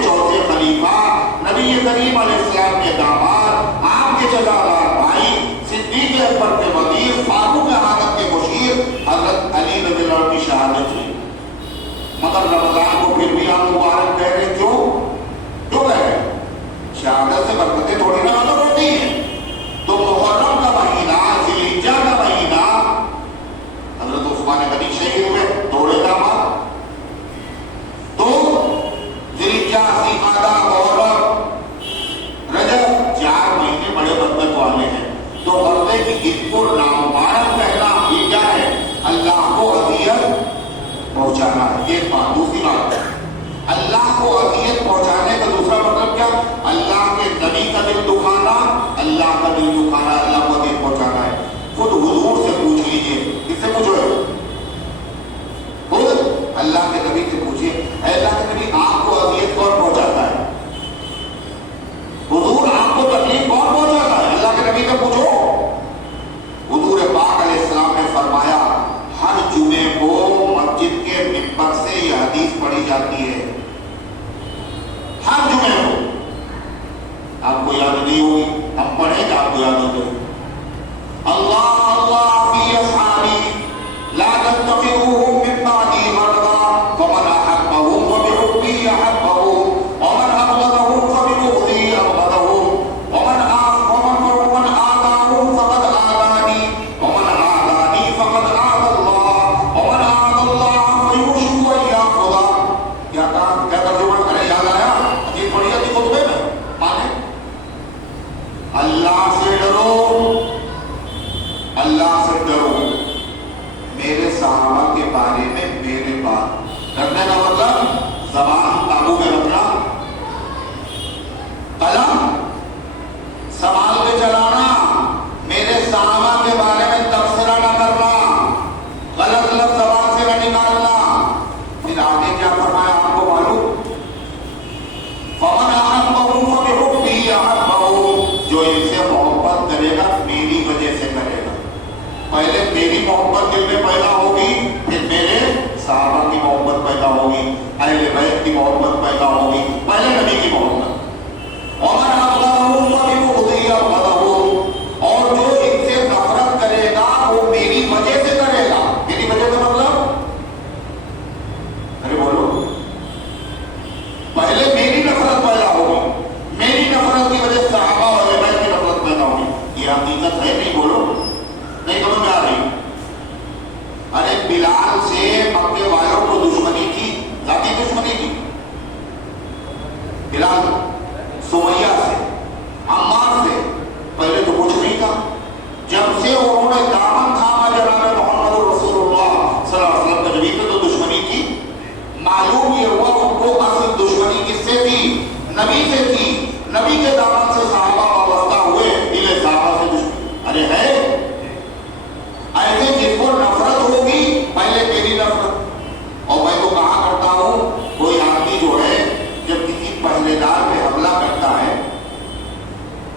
کے چوتھے خلیفہ نبی کریم علیہ السلام کے داماد آپ کے جزادار بھائی صدیق اکبر کے وزیر فاروق اعظم کے مشیر حضرت علی رضی اللہ عنہ کی شہادت ہوئی، مگر رمضان کو پھر بھی آپ مبارک کہہ رہے، کیوں کہہ رہے؟ شہادت سے برکتیں تھوڑی نہ ختم ہوتی ہیں۔ تو محرم کا مہینہ، ذی الحجہ کا مہینہ، حضرت عثمان غنی شہید ہوئے، دوڑے داماد، تو ذی الحجہ، ذی القعدہ، محرم، رجب، 4 مہینے بڑے برکت والے ہیں۔ تو غرضے کی اس کو نامبارک کہنا یہ کیا ہے؟ اللہ کو اذیت پہنچانا ہے۔ ایک بات، دوسری بات، اللہ کو اذیت پہنچانے کا دوسرا مطلب کیا؟ اللہ کے نبی کا دل دکھانا، اللہ کا دل دکھانا، اللہ کو اذیت پہنچانا ہے۔ خود حضور سے پوچھ لیجئے، کس سے پوچھو؟ خود اللہ کے نبی سے پوچھئے، اے اللہ کے نبی آپ کو اذیت کون پہنچاتا ہے؟ حضور آپ کو تکلیف کون پہنچاتا ہے؟ اللہ کے نبی سے پوچھو۔ حضور پاک علیہ السلام نے فرمایا ہر جمعے کو مسجد کے ممبر سے یہ حدیث پڑھی جاتی ہے، ہر جمعے کو۔ آپ کو یاد نہیں ہوگی، ہم پڑھیں کہ آپ کو یاد ہو گئی۔ اللہ اللہ فی اصحابی لا تتخذوهم من بعدی غرضا فمن احبهم فبحبی احبهم ومن ابغضهم فببغضی ابغضهم ومن آذاهم فقد آذانی ومن آذانی فقد آذى اللہ ومن آذى اللہ فیوشک ان یاخذہ۔ کیا ترجمہ؟ ارے یاد آیا؟ حدیث پڑھی تھی خطبے میں، مانے اللہ سے ڈرو، اللہ سے ڈرو، میرے صحابہ کے بارے میں میرے بات کرنے کا مطلب زبان قابو میں رکھنا، قلم سنبھال کے چلانا، میرے صحابہ کے بارے میں تبصرہ نہ کرنا، غلط لفظ زبان سے نہ نکالنا۔ پھر آگے کیا فرمایا آپ کو معلوم؟ فمن احبهم فبحبه احبه، جو ان سے محبت کرے گا میری وجہ سے کرے گا۔ پہلے میری محبت دل میں پیدا ہوگی، پھر میرے صحابہ کی محبت پیدا ہوگی، اہل بیت کی محبت پیدا ہوگی، پہلے نبی کی محبت۔ ومن ابغضهم فببغضی ابغضه، اور جو ان سے نفرت کرے گا وہ میری وجہ سے کرے گا۔ میری وجہ سے مطلب، ارے بولو، پہلے میری نفرت پیدا ہوگی، میری نفرت کی وجہ سے صحابہ اور اہل بیت کی نفرت پیدا ہوگی۔ یہ حقیقت ہے، نہیں بولو، نہیں سمجھ میں آ رہی؟ ارے بلال سے مکے والوں کو دشمنی تھی، ذاتی دشمنی تھی۔ بلال سمیہ سے، عمار سے پہلے تو کچھ نہیں تھا، جب سے انہوں نے دامن تھاما جناب محمد رسول اللہ صلی اللہ علیہ وسلم کا، جبھی تو دشمنی تھی۔ معلوم یہ ہوا ان کو اصل دشمنی کس سے تھی؟ نبی سے تھی۔ نبی کے دامن سے صحابہ وابستہ ہوئے، انہیں صحابہ سے دشمنی۔ ارے ہے ایسے جس کو نفرت ہوگی، پہلے میری نفرت۔ اور میں تو کہا کرتا ہوں، کوئی آدمی جو ہے جب کسی پہرے دار پہ حملہ کرتا ہے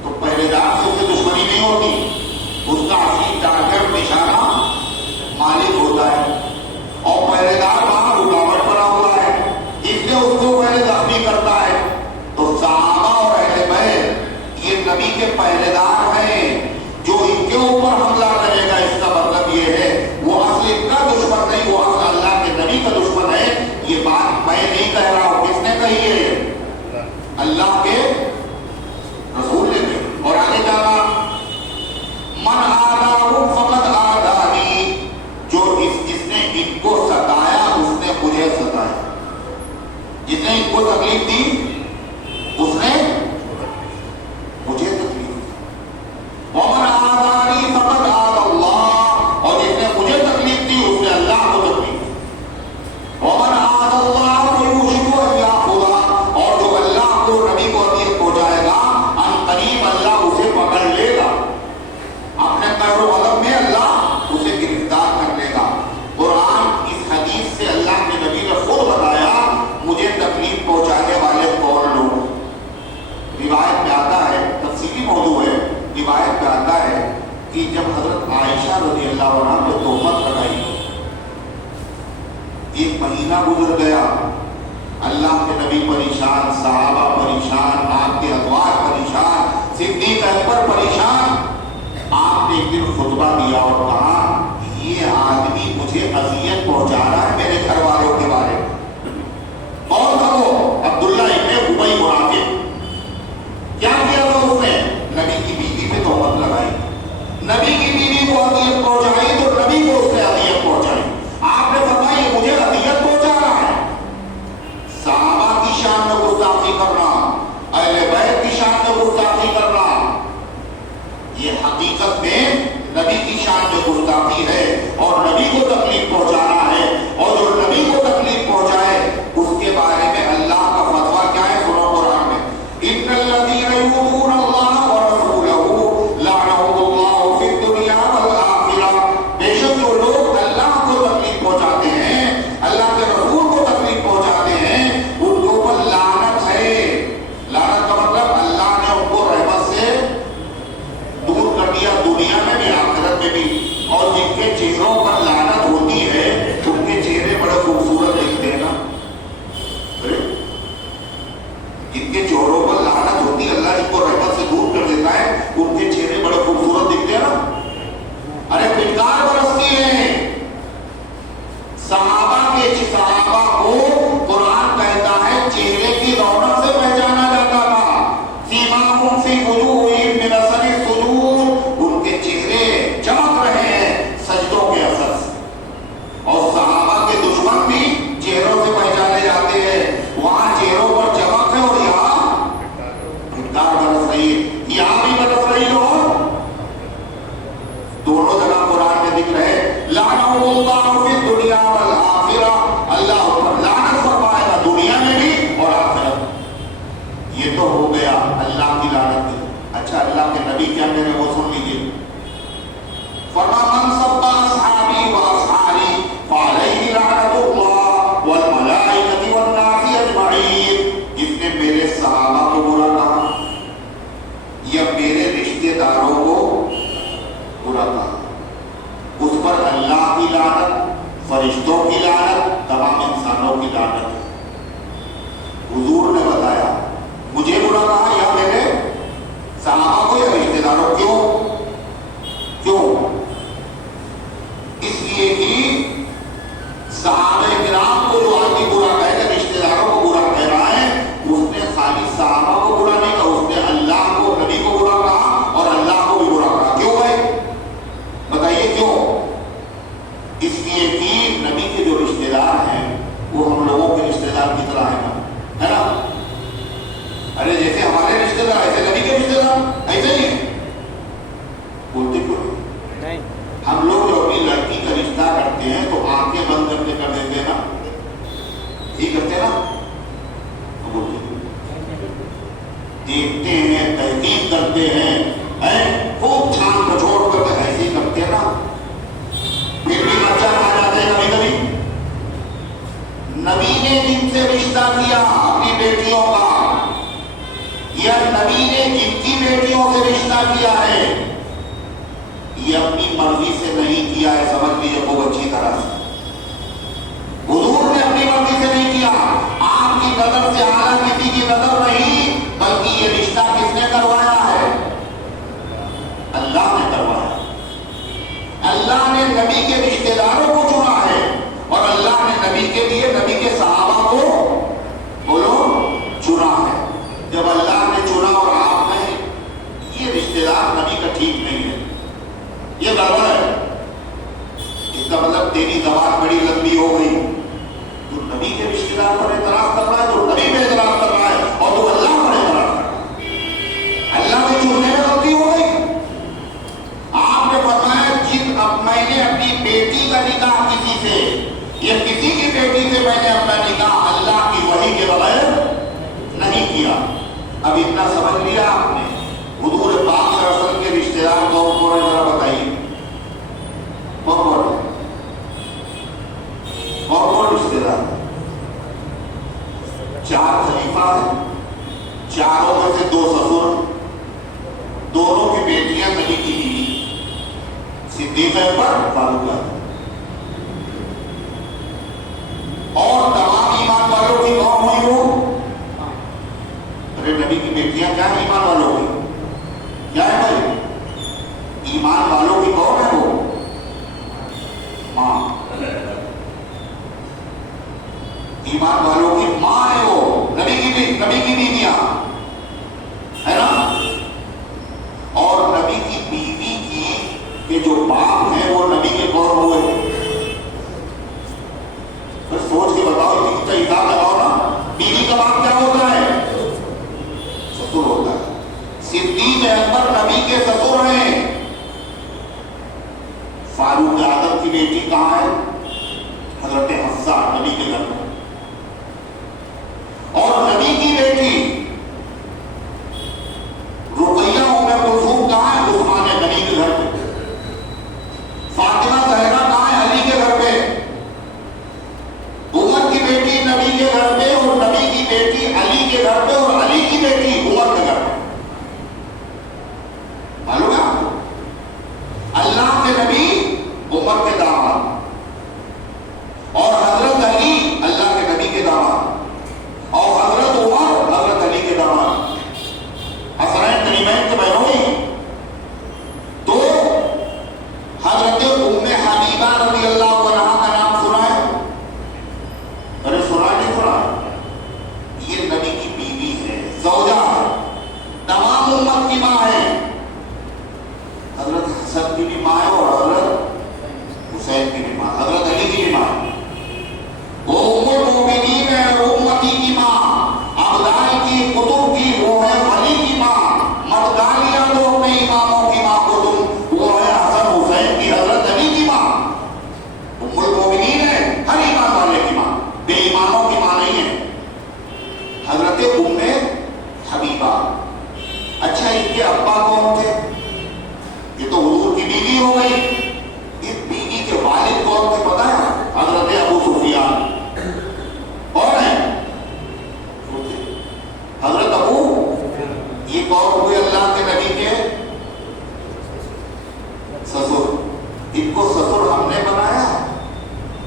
تو پہرے دار سے اسے دشمنی نہیں ہوتی، اس کا اصلی ٹارگیٹ نشانہ مالک ہوتا ہے، اور پہرے دار وہاں رکاوٹ بنا ہوا ہے، اس لیے اس کو پہلے زخمی کرتا ہے۔ تو صحابہ اور اہل بیت یہ نبی کے پہرے دار ہیں، جو ان کے اوپر حملہ کرے گا اس کا مطلب یہ ہے وہ اصل ان کا دشمن نہیں، وہ اصل اللہ کے نبی کا دشمن ہے۔ یہ بات میں نہیں کہہ رہا ہوں، کس نے کہی ہے؟ اللہ کے رسول نے کہی۔ اور آگے جانا، من آذاہ فقد آذانی، جو جس نے ان کو ستایا اس نے مجھے ستایا، جس نے ان کو تکلیف دی اس نے مجھے تکلیف دی۔ ومن آذانی فقد آذى اللہ، اور جس نے مجھے تکلیف دی اس نے اللہ کو تکلیف دی۔ ومن آذى اللہ فیوشک ان یاخذہ، اور جو اللہ کو، نبی کو اذیت پہنچائے گا، ان قریب اللہ اسے پکڑ لے گا، اپنے قہر و غضب میں اللہ اسے گرفتار کر لے گا۔ قرآن اس حدیث سے اللہ کے نبی نے خود بتایا مجھے تکلیف پہنچانے والے کون لوگ۔ روایت میں آتا ہے، تفصیلی موضوع ہے، روایت میں آتا ہے کہ جب حضرت عائشہ رضی اللہ عنہا کو تہمت لگائی، ایک مہینہ گزر گیا، اللہ کے نبی پریشان، صحابہ پریشان، آپ کے ازواج پریشان، صدیق اکبر پریشان۔ آپ نے ایک دن خطبہ دیا اور کہا یہ آدمی مجھے اذیت پہنچا رہا ہے میرے گھر والوں کے بارے میں۔ کون تھا وہ؟ عبداللہ ابن ابی منافق۔ کیا کیا تھا اس نے؟ نبی کی بیوی پہ تہمت لگائی، نبی کی بیوی کو اذیت پہنچائی تو نبی کو اس نے اذیت پہنچائی۔ آپ نے فرمایا یہ مجھے اذیت پہنچا رہا ہے۔ صحابہ کی شان میں گستاخی کرنا، اہل بیت کی شان میں گستاخی کرنا، یہ حقیقت میں نبی کی شان میں گستاخی ہے اور نبی کو تکلیف پہنچانا ہے، اور جو نبی کو تکلیف پہنچائے اس کے بارے میں اللہ کا فتویٰ کیا ہے؟ سنو قرآن میں، ان الذین یؤذون اللہ ورسولہ لعنہم اللہ فی الدنیا والآخرہ۔ بے شک جو لوگ اللہ کو تکلیف پہنچاتے ہیں، اللہ کے رسول کو تکلیف پہنچاتے ہیں، ان کے اوپر لعنت ہے۔ لعنت کا مطلب اللہ نے ان کو رحمت سے دور کر دیا، دنیا میں بھی آخرت میں بھی۔ اور جن کے چہروں پر لعنت ہوتی ہے ان کے چہرے بڑے خوبصورت دکھتے ہیں نا، جن کے چہروں پر لعنت ہوتی ہے اللہ جن کو رحمت سے دور کر دیتا ہے ان کے چہرے بڑے خوبصورت دکھتے ہیں نا۔ ارے پھٹکار برستی ہے صحابہ کو قرآن کہتا ہے چہرے کی رونق سے پہچانا جاتا تھا۔ سیماہم فی وجوہہم من اثر السجود، ان کے چہرے چمک رہے ہیں سجدوں کے اثر سے۔ اور صحابہ کے دشمن بھی چہروں سے پہچانے جاتے ہیں، وہاں چہروں پر چمک ہے اور یہاں پھٹکار برس رہی ہے، یہاں بھی برس رہی ہے، اور دونوں جگہ قرآن میں ذکر ہے لعنہم اللہ فی الدنیا والآخرہ، اللہ پر لعنت فرمائے گا دنیا میں بھی اور آخرت میں۔ یہ تو ہو گیا اللہ کی لعنت کی۔ اچھا اللہ کے نبی کیا کہہ رہے وہ سن لیجیے، فرمایا من سب اصحابی و اصحابی فعلیہ لعنت اللہ والملائکۃ والناس اجمعین۔ جس نے میرے صحابہ کو برا کہا یا میرے رشتہ داروں کو برا کہا، اس پر اللہ کی لعنت، فرشتوں کی لعنت، تمام انسانوں کی لعنت۔ حضور نے بتایا مجھے برا کہا یا میرے صحابہ کو یا رشتہ داروں، کیوں؟ اس لیے کہ صحابہ کرام کو جو آدمی برا کہے گا، رشتہ داروں کو برا کہہ رہا ہے، اس نے خالی صحابہ کو برا نہیں کہا، اس نے اللہ کو، نبی کو برا کہا اور اللہ کو بھی برا کہا۔ کیوں بھائی بتائیے کیوں؟ اس لیے کہ نبی کے جو رشتہ دار ہیں وہ ہم لوگوں کے رشتہ دار کی طرح ہیں، ہے نا؟ ارے جیسے ہمارے رشتہ دار ایسے نبی کے رشتہ دار ایسے ہی ہیں، بولتے کیوں نہیں؟ ہم لوگ جو اپنی لڑکی کا رشتہ کرتے ہیں تو آنکھیں بند کر کے کر دیتے ہیں نا، ٹھیک کرتے ہیں نا، بولتے دیکھتے ہیں، تحقیق کرتے ہیں، خوب چھان پچھوڑ کر ایسے ہی کرتے ہیں نا، پھر بھی بچہ کھا جاتے ہیں کبھی کبھی۔ نبی نے جن سے رشتہ کیا اپنی بیٹیوں کا، یا نبی نے جن کی بیٹیوں سے رشتہ کیا ہے، یہ اپنی مرضی سے نہیں کیا ہے، سمجھ لیجیے خوب اچھی طرح سے۔ حضور نے اپنی مرضی سے نہیں کیا، آپ کی نظر سے اعلیٰ کسی کی نظر نہیں، بلکہ یہ رشتہ کس نے کروایا ہے؟ اللہ نے کروایا۔ اللہ نے نبی کے رشتہ داروں کو چنا ہے، اور اللہ نے نبی کے لیے نبی کے صحابہ کو بولو چنا ہے۔ جب اللہ نے چنا اور آپ نہیں، یہ رشتہ دار نبی کا ٹھیک نہیں ہے، یہ گڑبڑ ہے۔ اس کا مطلب تیری زبان بڑی لمبی ہو گئی، تو نبی کے رشتہ دار پر اعتراض کر رہا ہے، تو نبی پہ اعتراض کر رہا ہے، اور تو اللہ پر اعتراض کر رہا ہے۔ اللہ کے چننے میں غلطی ہو گئی۔ آپ نے فرمایا میں نے اپنی بیٹی کا نکاح کسی سے یا کسی کی بیٹی سے میں نے اپنا نکاح اللہ کی وحی کے بغیر نہیں کیا۔ اب اتنا سمجھ لیا آپ نے، حضور پاک صلی اللہ علیہ وسلم کے رشتہ دار کون کون ہیں ذرا بتائیے، کون کون ہے؟ کون رشتہ دار؟ 4 خلیفہ ہیں، چاروں میں سے 2 سسر، دونوں کی بیٹیاں نبی کی بیوی، صدیق اکبر، فاروق اعظم، اور تمام ایمان والوں کی قوم ہوئی وہ ارے نبی کی بیٹیاں کیا ہے ایمان والوں کی؟ کیا ہے بھائی؟ ایمان والوں کی کون ہے وہ؟ ماں، ایمان والوں کی ماں ہے وہ، نبی کی بیویاں ہے نا؟ اور نبی کی بیوی کے جو باپ ہیں وہ نبی کے کون ہوئے؟ پھر سوچ کے بتاؤ، بیوی کا حساب لگاؤ نا، بیوی کا باپ کیا ہوتا ہے؟ سسر ہوتا ہے۔ صدیق اکبر نبی کے سسر ہیں۔ فاروق اعظم کی بیٹی کہاں ہے؟ حضرت حفصہ نبی کے گھر میں۔ اور نبی کی بیٹی رقیہ ام کلثوم کہاں ہے؟ عثمان غنی کے گھر پہ۔ فاطمہ زہرا کہاں ہے؟ علی کے گھر پہ۔ عمر کی بیٹی نبی کے گھر پہ، اور نبی کی بیٹی علی کے گھر پہ، اور علی کی بیٹی عمر کے گھر پہ۔ معلوم ہے آپ کو؟ اللہ کے نبی عمر کے داماد، اور حضرت علی اللہ کے نبی کے داماد، اور حضرت عمر حضرت علی کے داماد، حسنین کریمین کے بہنوئی۔ تو حضرت ام حبیبہ رضی اللہ عنہا کا نام سنا ہے؟ ارے سنا نہیں سنا؟ یہ نبی کی بیوی ہے، زوجہ ہے، تمام امت کی ماں ہے۔ حضرت حسن کی بھی ماں ہے، اور حضرت حسین کی بھی ماں، حضرت علی کی بھی ماں ہے۔ وہ ام المؤمنین ہے، امتی کی ماں، ابدال کی، کتب کی، وہ ہے علی کی ماں۔ مت گالیاں دو اپنے اماموں کی ماں کو تم، وہ ہے حسن حسین کی، حضرت علی کی ماں۔ ام المؤمنین ہے، ہر ایمان والے کی ماں، بے ایمانوں کی ماں نہیں ہے۔ حضرت ام حبیبہ، اچھا ان کے ابا کون تھے؟ یہ تو حضور کی بیوی ہو گئی۔ اس بیوی کے والد کون تھے پتہ ہے؟ حضرت ابو سفیان۔ کون ہے؟ حضرت ابو، یہ کون ہوئے؟ اللہ کے نبی کے سسر۔ ان کو سسر ہم نے بنایا؟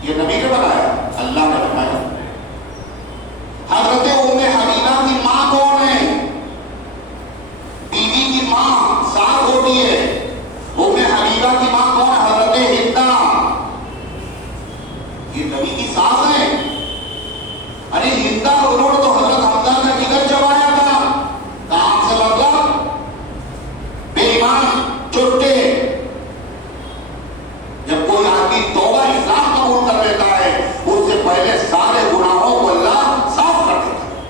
یہ نبی نے بنایا؟ اللہ نے بنایا۔ حضرت ام حبیبہ کی ماں کون ہے؟ بیوی کی ماں ساس ہوتی ہے۔ ام حبیبہ کی ماں کون ہے؟ حضرت ہندہ، یہ نبی کی ساس ہے۔ ارے ہندہ انہوں نے تو حضرت حمزہ کا جگر چبایا تھا، کام سے مطلب بے ایمان چھٹے۔ جب کوئی آدمی توبہ اسلام قبول کر لیتا ہے، اس سے پہلے سارے گناہوں کو اللہ صاف کر دیتا ہے۔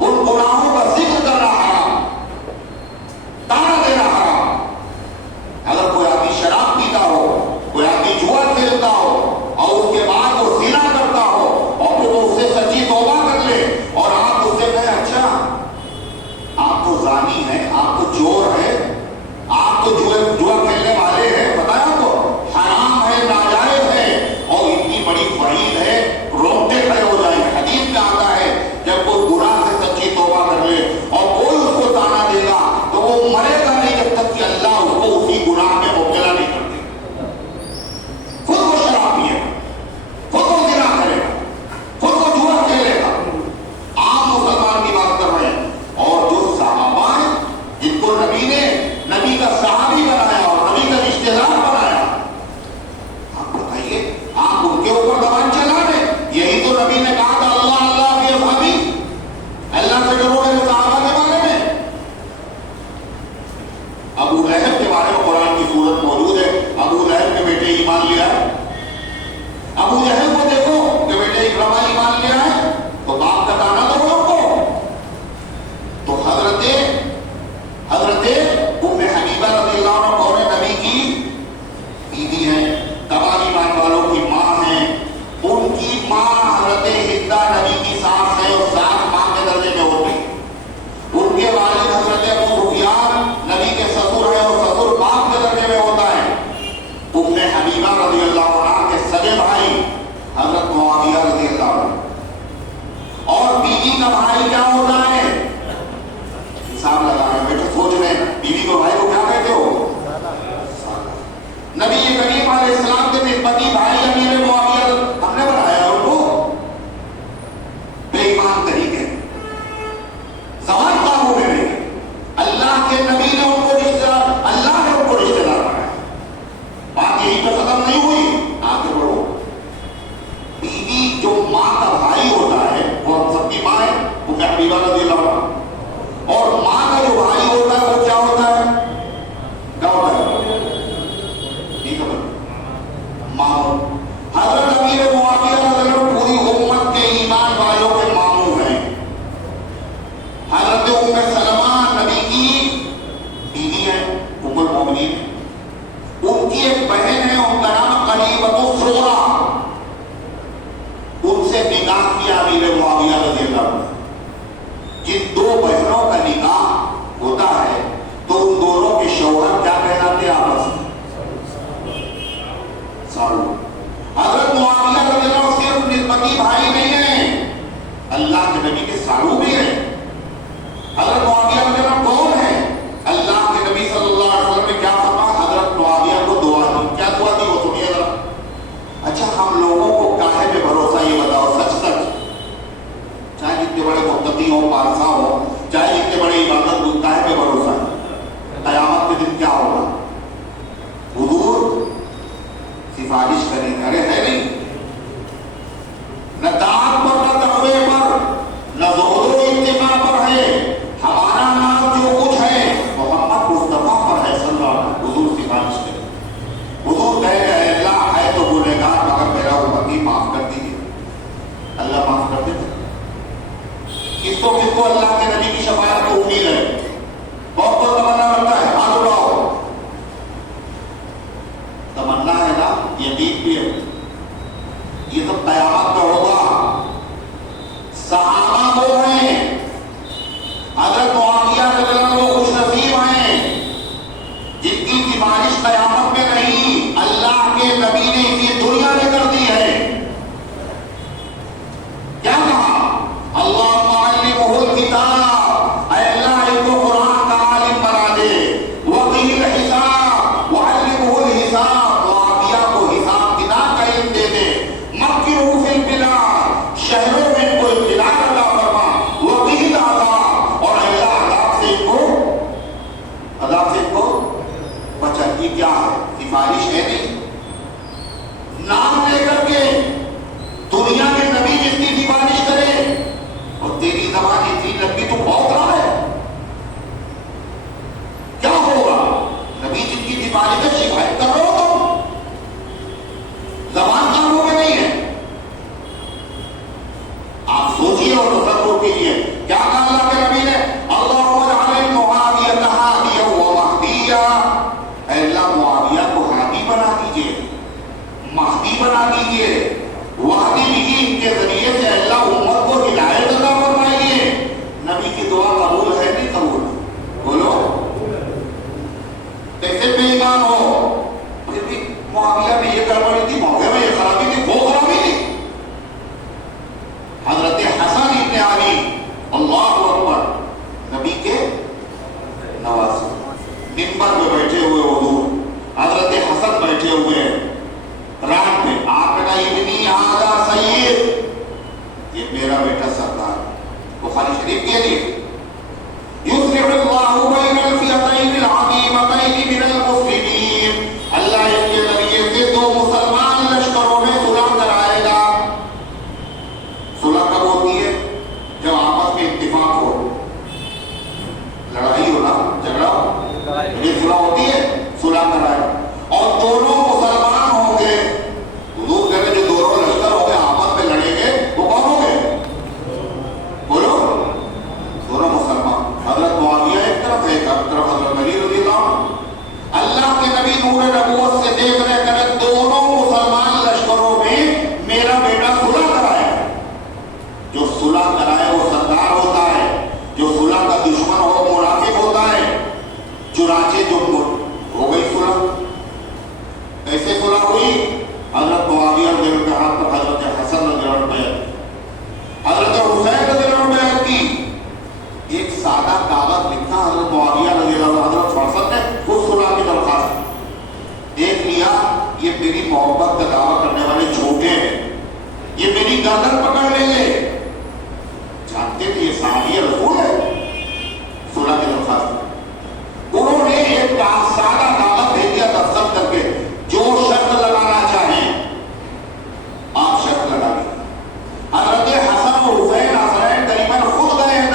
ان گناہوں کا ذکر کر رہا ہے، تانا دے رہا ہے۔ اگر کوئی آدمی شراب پیتا ہو، کوئی آدمی جوا کھیلتا ہو، اور اس کے بعد وہ زنا کرتا ہو، اور پھر وہ اس سے سچی توبہ کر لے، اور آپ اس سے کہیں اچھا آپ تو زانی ہیں، آپ تو چور ہیں، آپ تو جوا کھیلنے والے ہیں، پتہ ہے آپ کو حرام ہے، ناجائز ہے، اور اتنی بڑی وعید ہے، روتے کھڑے ہو جائیں گے۔ حدیث میں آتا ہے جب کوئی گناہ سے سچی توبہ کر لے اور کوئی اس کو تانا دے گا تو وہ مرے گا نہیں جب تک کہ اللہ اس کو اسی گناہ میں مبتلا نہیں کر دے۔ خود وہ شراب پیے گا، خود وہ زنا کرے گا، خود وہ جوا کھیلے گا۔ عام مسلمان کی بات کر رہے ہیں۔ اور جو صحابہ ہیں جن کو نبی کا صحابی بنایا اور نبی کا رشتہ دار بنایا، آپ بتائیے آپ ان کے اوپر زبان چلا رہے؟ یہی تو نبی نے کہا تھا اللہ اللہ کے اصحابی، اللہ سے ڈرو میرے صحابہ کے بارے میں۔ ابو لہب کے بارے میں قرآن کی سورت موجود ہے، ابو لہب کے بیٹے ایمان لیا ہے۔ ابو لہب کو دیکھو کہ بیٹے اکرمہ ایمان لیا ہے، تو باپ کا تانا دو لوگ کو۔ تو حضرت ام حبیبہ رضی اللہ عنہ کون ہے؟ نبی کی بیوی ہیں، تمام ایمان والوں کی ماں ہیں۔ ان کی ماں حضرت ہندہ نبی کی ساس ہے، اور ساس ماں کے درجے میں ہوتی ہے۔ حبیبہ رضی اللہ عنہ. اور ماں کا جو بھائی ہوتا ہے وہ کیا ہوتا ہے؟ کیا ہوتا ہے؟ نہیں خبر. ماموں. حضرت امیر معاویہ رضی اللہ عنہ پوری امت کے ایمان والوں کے ماموں ہیں. حضرت ام سلمہ نبی کی بیوی ہے، ام المؤمنین. ان کی ایک بہن ہے، ان کا نام قریبۃ الصغریٰ. ان سے نکاح کیا امیر معاویہ رضی اللہ عنہ. جن دو بہنوں کا نکاح ہوتا ہے تو ان دونوں کے شوہر کیا کہلاتے ہیں آپس میں؟ سالو. حضرت معاویہ رضی اللہ عنہ صرف نسبتی بھائی نہیں ہیں، اللہ کے نبی کے سالو بھی ہیں. حضرت معاویہ رضی اللہ عنہ کون ہے؟ اللہ کے نبی صلی اللہ علیہ وسلم نے کیا فرمایا؟ حضرت معاویہ کو دعا دی. کیا دعا دی وہ سنیے ذرا. اچھا ہم لوگوں کو کاہے پہ بھروسہ یہ بتاؤ سچ سچ، چاہے جتنے بڑے متقی ہوں پارسا ہوں، چاہے جتنے بڑے عبادت گزار، کاہے پہ بھروسہ ہے؟ قیامت کے دن کیا ہوگا؟ حضور سفارش کریں گے. ارے ہے نہیں، نہ دان پر نہ تقوی پر نہ زہد و اتقاء پر ہے. ہمارا نام جو کچھ ہے محمد مصطفیٰ پر ہے صلی اللہ علیہ وسلم. حضور سفارش کریں. حضور کہے گا اے اللہ ہے تو گنہگار مگر میرا امتی معاف کر دیجیے. اللہ معاف کر دیتے. کس کو اللہ کے نبی کی شفاعت کو امید ہے؟ بہت بہت تمنا رکھتا ہے، ہاتھ اٹھاؤ. تمنا ہے نا، یقین بھی ہے. یہ سب قیامت میں ہوگا. صحابہ وہ ہیں، حضرت معاویہ رضی اللہ عنہ خوش نصیب ہیں جن کی سفارش قیامت میں نہیں، اللہ کے نبی نے اسی دنیا میں کر دی ہے. کیا کہا؟ اللہم علمہ الکتاب، اے اللہ ان کو قرآن کا عالم بنا دے. وقہ الحساب، وعلمہ الحساب، معاویہ کو حساب کتاب کا علم دے دے. مکرہ فی البلاد، شہروں میں ان کو اطلاع عطا فرما. وقہ العذاب، اور اللہ عذاب سے ان کو بچا. یہ کیا ہے؟ سفارش ہے نہیں. نام لے کر کے دنیا کے نبی جس کی سفارش کرے، اور تیری زبان اتنی لمبی تو بہت رہا ہے، کیا ہوگا؟ نبی جن کی سفارش سے شکایت کر رہے ہو تم، زبان کاموں میں نہیں ہے. آپ سوچیے اور تصور کیجیے کیا کہا اللہ کے نبی نے؟ اللہم اجعل معاویہ ہادیا و مہدیا، اے اللہ معاویہ کو ہادی بنا دیجیے، مہدی بنا دیجیے. وحدی بھی ان کے ذریعے سے اللہ امت کو ہدایت عطا فرمائیے. نبی کی دعا قبول ہے نہیں قبول؟ بولو کیسے بے ایمان ہو؟ پھر بھی معاویہ میں یہ گڑبڑی تھی، معاویہ میں یہ خرابی تھی، وہ خرابی تھی. حضرت حسن ابن علی، اللہ اکبر، نبی کے نواسے، منبر پہ بیٹھے ہوئے حضور، حضرت حسن بیٹھے ہوئے رات میں. آپ نے کہا ابنی ھذا سید، یہ میرا بیٹا سردار. بخاری شریف کے لیے یصلح اللہ بین الفئتین العظیمتین من المسلمین، اللہ اس کے ذریعے سے دو مسلمان لشکروں میں صلح کرائے گا. صلح کب ہوتی ہے؟ جب آپس میں اتفاق ہو. لڑائی ہو نا، جھگڑا ہو، یہ صلح ہوتی ہے. صلح کرائے اور دونوں مسلمان ہوں گے. حضور کہتے ہیں جو دونوں لشکر ہوں گے آپس میں لڑیں گے وہ کون ہوں گے؟ بولو دونوں مسلمان. حضرت معاویہ ایک طرف، ایک طرف حضرت علی رضی اللہ عنہ. اللہ کے نبی نور نبوت سے دیکھ رہے کہ دونوں مسلمان لشکروں میں میرا بیٹا صلح کرائے. جو صلح کرائے وہ سردار ہوتا ہے، جو صلح کا دشمن ہو منافق ہوتا ہے. چنانچہ جو ہو گئی صلح. کیسے صلح ہوئی؟ حضرت معاویہ رضی اللہ عنہ کے ہاتھ پر حضرت حسن رضی اللہ عنہ بیعت، حضرت حسین رضی اللہ عنہ بیعت کی. ایک سادہ کاغذ لکھا حضرت معاویہ رضی اللہ عنہ، حضرت حسن نے خود صلح کی درخواست. دیکھ لیا یہ میری محبت کا دعویٰ کرنے والے جھوٹے ہیں، یہ میری گردن پکڑ لیں گے. جانتے تھے یہ صحابی رسول ہے. صلح کی درخواست انہوں نے ایک سادہ کاغذ بھیج دیا دستخط کر کے، جو شرط لگانا چاہیں آپ شرط لگا دیں. حضرت حسن اور حسین قریباً خود گئے ہیں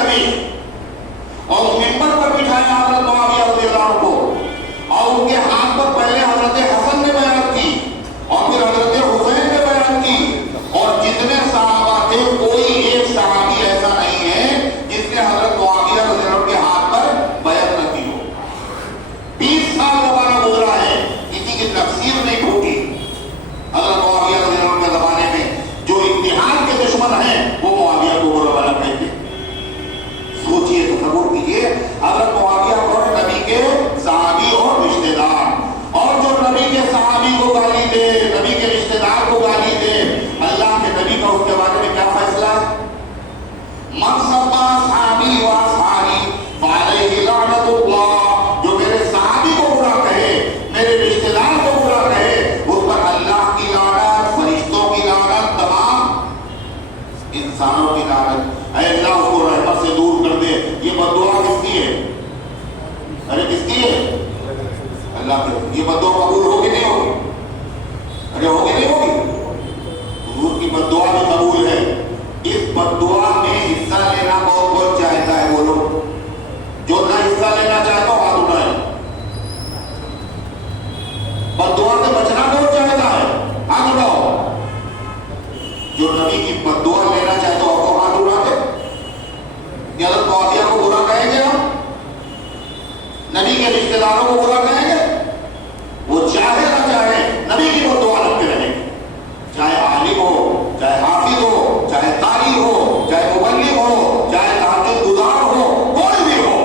اللہ کے یہ بدعا قبول ہوگی نہیں ہوگی؟ ارے ہوگی نہیں ہوگی؟ حضور کی بدعا بھی قبول ہے. اس بدعا میں حصہ لینا بہت بہت چاہتا ہے. وہ لوگ جو نہ حصہ لینا چاہتا ہو ہاتھ اٹھائے. بدعا سے بچنا بہت چاہتا ہے ہاتھ اٹھاؤ. جو نبی کی بدعا لینا چاہتا ہو وہ ہاتھ اٹھاتے. یہ حضرت معاویہ کو برا کہیں گے ہم؟ نبی کے رشتہ داروں کو برا کہیں گے؟ وہ چاہے نہ چاہے نبی کی بدعا رکھتے رہیں گے. چاہے عالم ہو، چاہے حافظ ہو، چاہے قاری ہو، چاہے مبلغ ہو، چاہے تہجد گزار ہو، کوئی بھی ہو.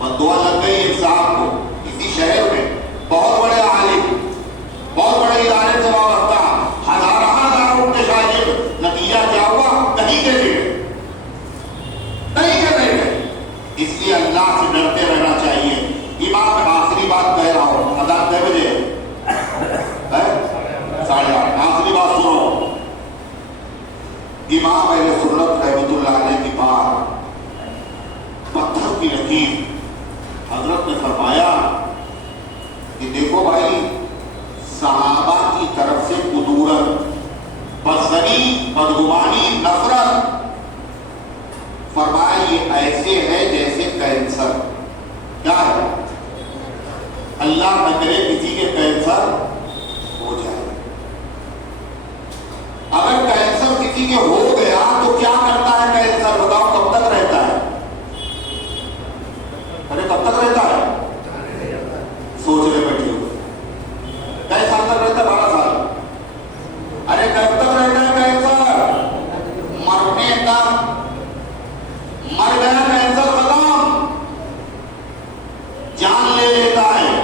بدعا لگ گئی ایک صاحب کو کسی شہر میں، بہت بڑے عالم، بہت بڑے ادارے سے وابستہ، ہزاروں ان کے شاگرد. نتیجہ کیا ہوا؟ کہیں کے نہیں اس لیے اللہ سے ڈرتے رہنا چاہیے. امام میں آخری بات کہہ رہا ہوں. اذان کئے بجے؟ 8:30. آخری بات سنو. امام اہل سنت رحمۃ اللہ علیہ کی بات پتھر کی لکیر. حضرت نے فرمایا کہ دیکھو بھائی، صحابہ کی طرف سے قدورت، بدزنی، بدگمانی، نفرت، فرمایا یہ ایسے ہے جیسے کینسر. کیا ہے؟ اللہ نہ کرے کسی کے کینسر ہو جائے. اگر کینسر کسی کے ہو گیا تو کیا کرتا ہے کینسر؟ بتاؤ کب تک رہتا ہے؟ ارے کب تک رہتا ہے؟ سوچ رہے بیٹھے ہوئے. کئی سال تک رہتا ہے؟ 12 سال. ارے کب تک رہتا ہے کینسر؟ مرنے تک. مر گیا کینسر ختم، جان لے لیتا ہے.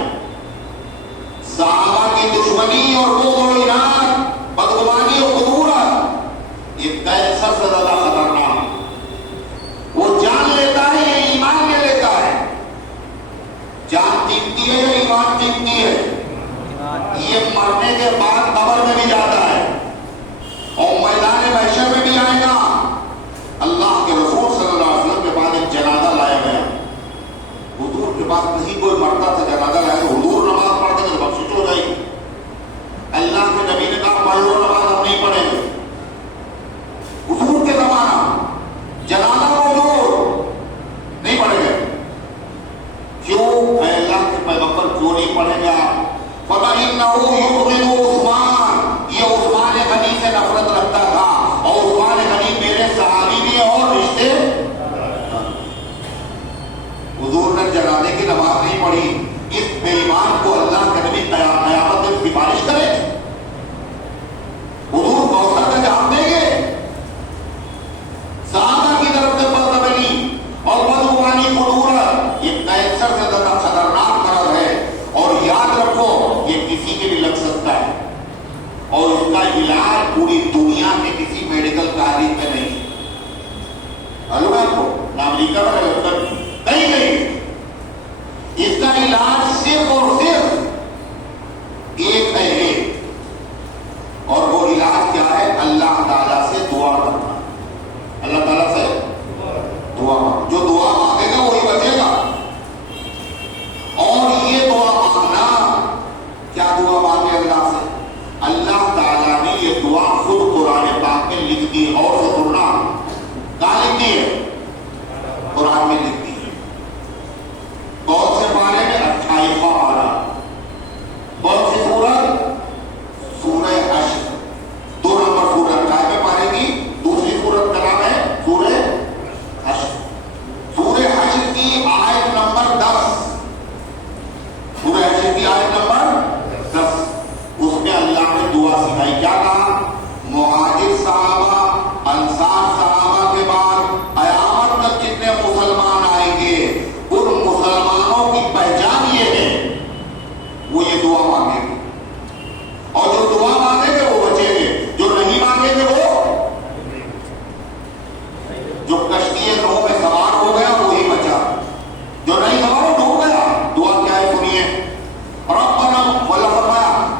صحابہ کی دشمنی اور بغض و عناد، بدگمانی اور قدورت، یہ کینسر سے زیادہ خطرناک. وہ جان لیتا ہے، یہ ایمان لے لیتا ہے. جان جیتتی ہے یا ایمان جیتتی ہے؟ یہ مرنے کے بعد قبر میں بھی جاتا ہے اور میدان محشر میں بھی آئے گا. اللہ کے رسول صلی اللہ علیہ وسلم کے بعد ایک جنازہ لایا گیا. حضور کے پاس نہیں کوئی مرتا تھا. جنازہ لایا تو حضور نماز پڑھتے تھے، بخشش ہو جائے. اللہ کے نبی نے کہا پڑھ لو نماز، ہم نہیں پڑھیں گے. حضور کے زمانہ جنازہ موجود، نہیں پڑھیں گے. کیوں؟ اے اللہ کے پیغمبر کیوں نہیں پڑھیں گے آپ؟ فَإِنَّهُ يُبْغِضُ عثمان، یہ عثمان غنی سے نفرت رکھتا تھا اور عثمان غنی میرے صحابی بھی اور رشتے. حضور نے جنازے کی نماز نہیں پڑھی. اس بے ایمان کو اللہ کے نبی قیامت میں سفارش کرے. حضور کوثر کا جام دیں گے. صحابہ کی طرف سے بدزنی اور بدگمانی، قدورت، یہ کینسر سے زیادہ خطرناک مرض ہے. اور یاد رکھو یہ کسی کے بھی لگ سکتا ہے اور اس کا علاج پوری دنیا کے کسی میڈیکل کالج میں نہیں. معلوم ہے آپ کو؟ نہ امریکہ میں کہیں نہیں. اس کا علاج صرف اور صرف ایک ہے، ایک. اور وہ علاج کیا ہے؟ اللہ تعالیٰ سے دعا کرنا. اللہ تعالیٰ سے دعا. جو دعا مانگے گا وہی بچے گا. اور یہ دعا مانگنا، کیا دعا مانگے اللہ سے؟ اللہ تعالیٰ نے یہ دعا خود قرآن پاک میں لکھ دی. اور سے سننا کہاں لکھ دی ہے؟ قرآن میں لکھ دی ہے. کون سے پارے میں؟ 28واں پارہ. کون سی سورت؟ سورہ حشر. 2 نمبر سورت 28 پارے کی دوسری سورت کا نام ہے سورہ حشر. سورہ حشر کی آیت نمبر 10. سورہ حشر کی آیت نمبر 10. اس میں اللہ نے دعا سکھائی. کیا کہا؟ مہاجر صحابہ، انصار صحابہ کے بعد قیامت تک جتنے مسلمان آئیں گے ان مسلمانوں کی پہچان یہ ہے وہ یہ دعا مانگیں گے. اور جو دعا مانگیں گے وہ بچیں گے. جو نہیں مانگیں گے وہ جو کشتی نوح میں سوار ہو گیا وہی بچا. جو نہیں سوار ہو ڈوب گیا. دعا کیا ہے سنیے. ربنا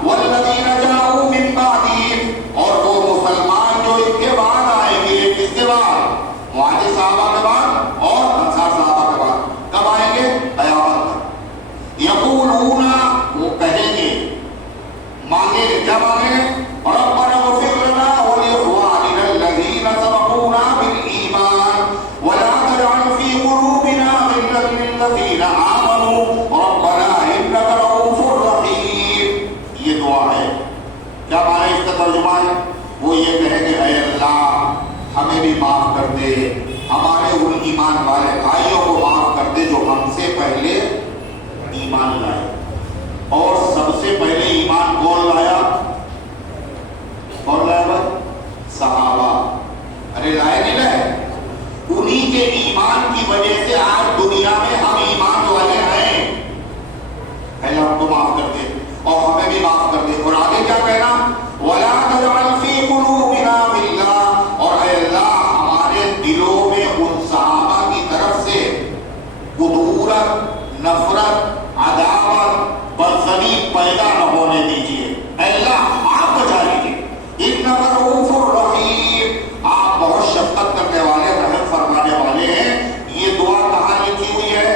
والذین جاءوا من بعدہم، اور وہ مسلمان جو ان کے بعد آئیں گے. کس کے بعد؟ مہاجر صحابہ کے بعد اور انصار صحابہ کے بعد. کب آئیں گے؟ قیامت. یقولون ایمان والے بھائیوں کو معاف کر دے جو ہم سے پہلے ایمان لائے. اور سب سے پہلے ایمان کون لایا؟ کون لایا بھائی؟ صحابہ. ارے لائے نہیں لائے؟ انہی کے ایمان کی وجہ سے آج دنیا میں ہم ایمان والے ہیں. پہلے ہم کو معاف کر دے اور ہمیں بھی معاف کر دے. اور آگے کیا کہنا؟ وَلَا تَجْعَلْ فِي قُلُوبِنَا غِلًّا، اور اے اللہ ہمارے دلوں میں ان صحابہ کی طرف سے کدورت، نفرت، عداوت، بدظنی پیدا نہ ہونے دیجیے. اے اللہ آپ بچا لیجیے. اِنَّكَ رَءُوفٌ رَحِيمٌ، آپ بہت شفقت کرنے والے، رحم فرمانے والے ہیں. یہ دعا کہاں لکھی ہوئی ہے؟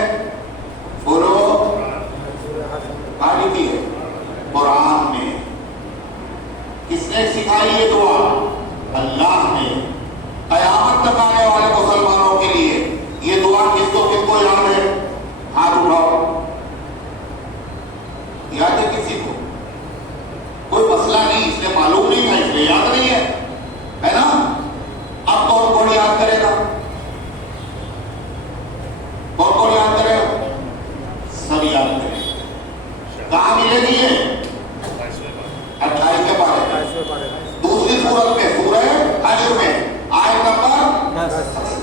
بولو کہاں لکھی ہے؟ قرآن میں. کس نے سکھائی یہ دعا؟ اللہ نے. قیامت تک آنے والے مسلمانوں کے لیے یہ دعا کس کو یاد ہے؟ ہاتھ اٹھاؤ. یاد ہے کسی کو؟ کوئی مسئلہ نہیں، اس نے معلوم نہیں تھا اس لیے یاد نہیں ہے نا؟ اب کون کون یاد کرے گا؟ کون کون یاد کرے گا؟ سب یاد کرے. کہاں ملے گی یہ؟ 28 پارے دوسری سورت میں، سورہ حشر میں، آیت نمبر 10.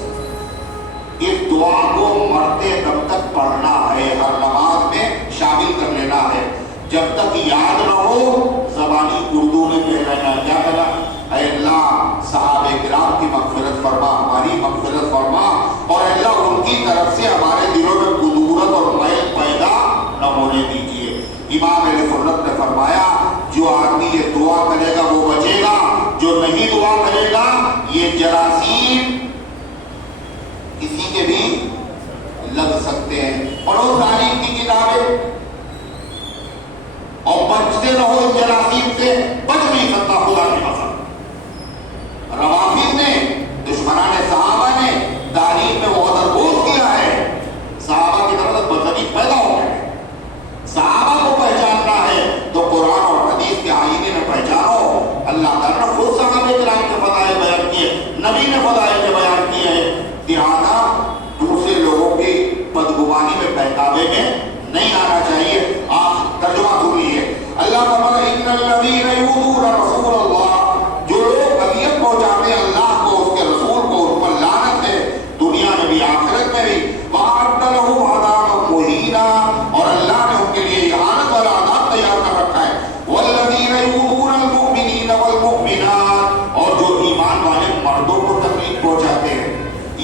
اس دعا کو مرتے دم تک پڑھنا ہے، ہر نماز میں شامل کر لینا ہے. جب تک یاد نہ ہو زبانی اردو میں کہہ لینا. کیا کہنا؟ اے اللہ صحابہ کرام کی مغفرت فرما، ہماری مغفرت فرما، اور اے اللہ ان کی طرف سے ہمارے دلوں میں کدورت اور میل پیدا نہ ہونے دیجیے. امام اہل سنت نے فرمایا جو آدمی یہ دعا کرے گا وہ بچے گا، جو نہیں دعا کرے گا یہ جراثیم کسی کے بھی لگ سکتے ہیں. پڑھو تاریخ کی کتابیں اور بچتے رہو اس جراثیم سے. بچ نہیں سکتا خدا کی قسم. روافض نے، دشمنان صحابہ نے تاریخ میں بہت اربوز کیا ہے. صحابہ کی طرف سے بدظنی پیدا ہو گئے. صحابہ کو پہچاننا ہے تو قرآن اور حدیث کے آئینے میں پہچانو. اللہ تعالیٰ نے خود صحابہ کرام کے فضائل بیان کیے، نبی نے فضائل کے بیان کیے ہیں. لہذا دوسرے لوگوں کی بدگمانی میں بہکاوے میں نہیں آنا چاہیے. آپ ترجمہ سن لیجیے. اللہ فرماتا ہے ان الذین یؤذون رسول اللہ، جو لوگ اذیت پہنچاتے ہیں اللہ کو، اس کے رسول کو، اس پر لعنت ہے دنیا میں بھی آخرت میں بھی. وَأَعَدَّ لَهُمْ عَذَابًا مُهِينًا، اور اللہ نے ان کے لیے اہانت والا عذاب تیار کر رکھا ہے. وَالَّذِينَ يُؤْذُونَ الْمُؤْمِنِينَ وَالْمُؤْمِنَاتِ، اور جو ایمان والے مردوں کو تکلیف پہنچاتے ہیں،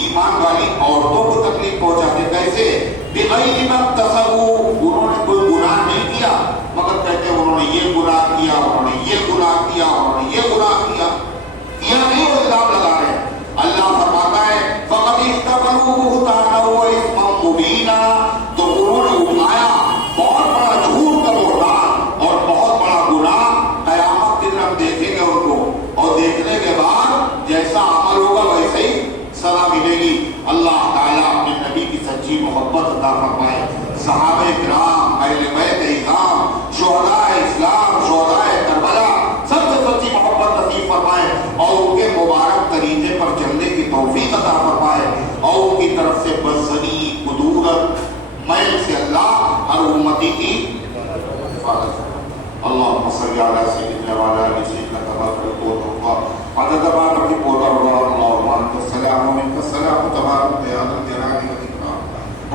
ایمان والی عورتوں کو تکلیف پہنچاتے. کیسے؟ بِغَيْرِ مَا اكْتَسَبُوا، انہوں نے کوئی گناہ نہیں کیا مگر کہتے ہیں انہوں نے یہ گناہ کیا، انہوں نے یہ گناہ کیا، انہوں نے یہ گناہ کیا. یہ نہیں وہ الزام لگا رہے. اللہ فرماتا ہے فَقَدِ احْتَمَلُوا بُهْتَانًا وَإِثْمًا مُبِينًا، تو انہوں نے اٹھایا بہت بڑا جھوٹ کا بہتان اور بہت بڑا گناہ. قیامت کے دن ہم دیکھیں گے ان کو، اور دیکھنے کے بعد جیسا عمل ہوگا ویسے ہی سزا ملے گی. اللہ تعالیٰ اپنے نبی کی سچی محبت عطا فرمائے. صحابہ کرام، اہل بیت اعظام، شہداء اسلام، شہداء کربلا، سب سے سچی محبت نصیب فرمائے اور ان کے مبارک طریقے پر چلنے کی توفیق عطا فرمائے، اور ان کی طرف سے بدظنی، کدورت، میل سے اللہ ہر امتی کی حفاظت فرمائے. اللهم صل على سيدنا وعلى ال سيدنا كما تقول عدد ما تحب وترضى. اللهم انت السلام ومنك السلام تبارك يا ذا الجلال والاكرام.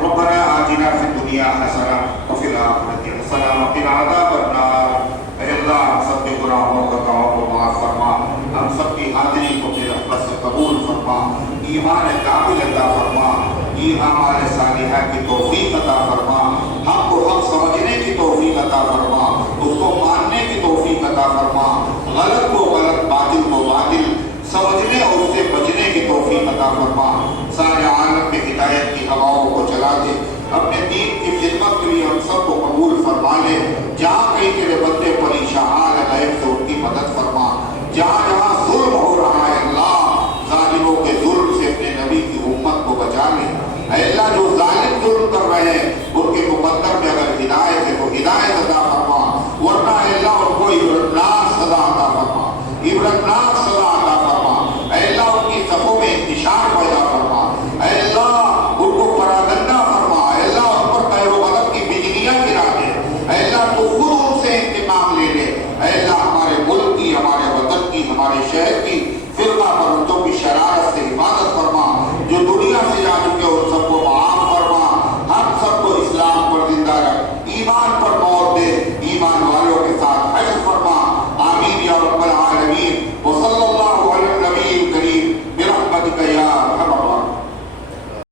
ربنا آتنا في الدنيا حسنة وفي الآخرة حسنة وقنا عذاب النار. اے اللہ ہم سب کے گناہوں کا توبہ معاف فرما، ہم سب کی حاضری کو اپنی رحمت سے قبول فرما، ایمان کامل عطا فرما، اعمال صالحہ کی توفیق عطا فرما، حق کو حق سمجھنے کی توفیق عطا فرما، اس کو ماننے کی توفیق عطا فرما، غلط کو غلط، باطل کو باطل سمجھنے اور اس سے بچنے کی توفیق عطا فرما. سارے عالم میں ہدایت کی ہواؤں کو چلا دے. اپنے دین کی خدمت کے لیے ہم سب کو قبول فرما لے. جہاں کہیں تیرے بندے پریشان ہیں غیب سے ان کی مدد فرما. جہاں جہاں ظلم ہو رہا ہے اللہ ظالموں کے ظلم سے اپنے نبی کی امت کو بچا لے. اے اللہ جو ظالم ظلم کر رہے ہیں ان کے مقدر میں اگر ہدایت ہے تو ہدایت عطا فرما، ورنہ اے اللہ ان کو عبرتناک سزا عطا فرما، عبرتناک سزا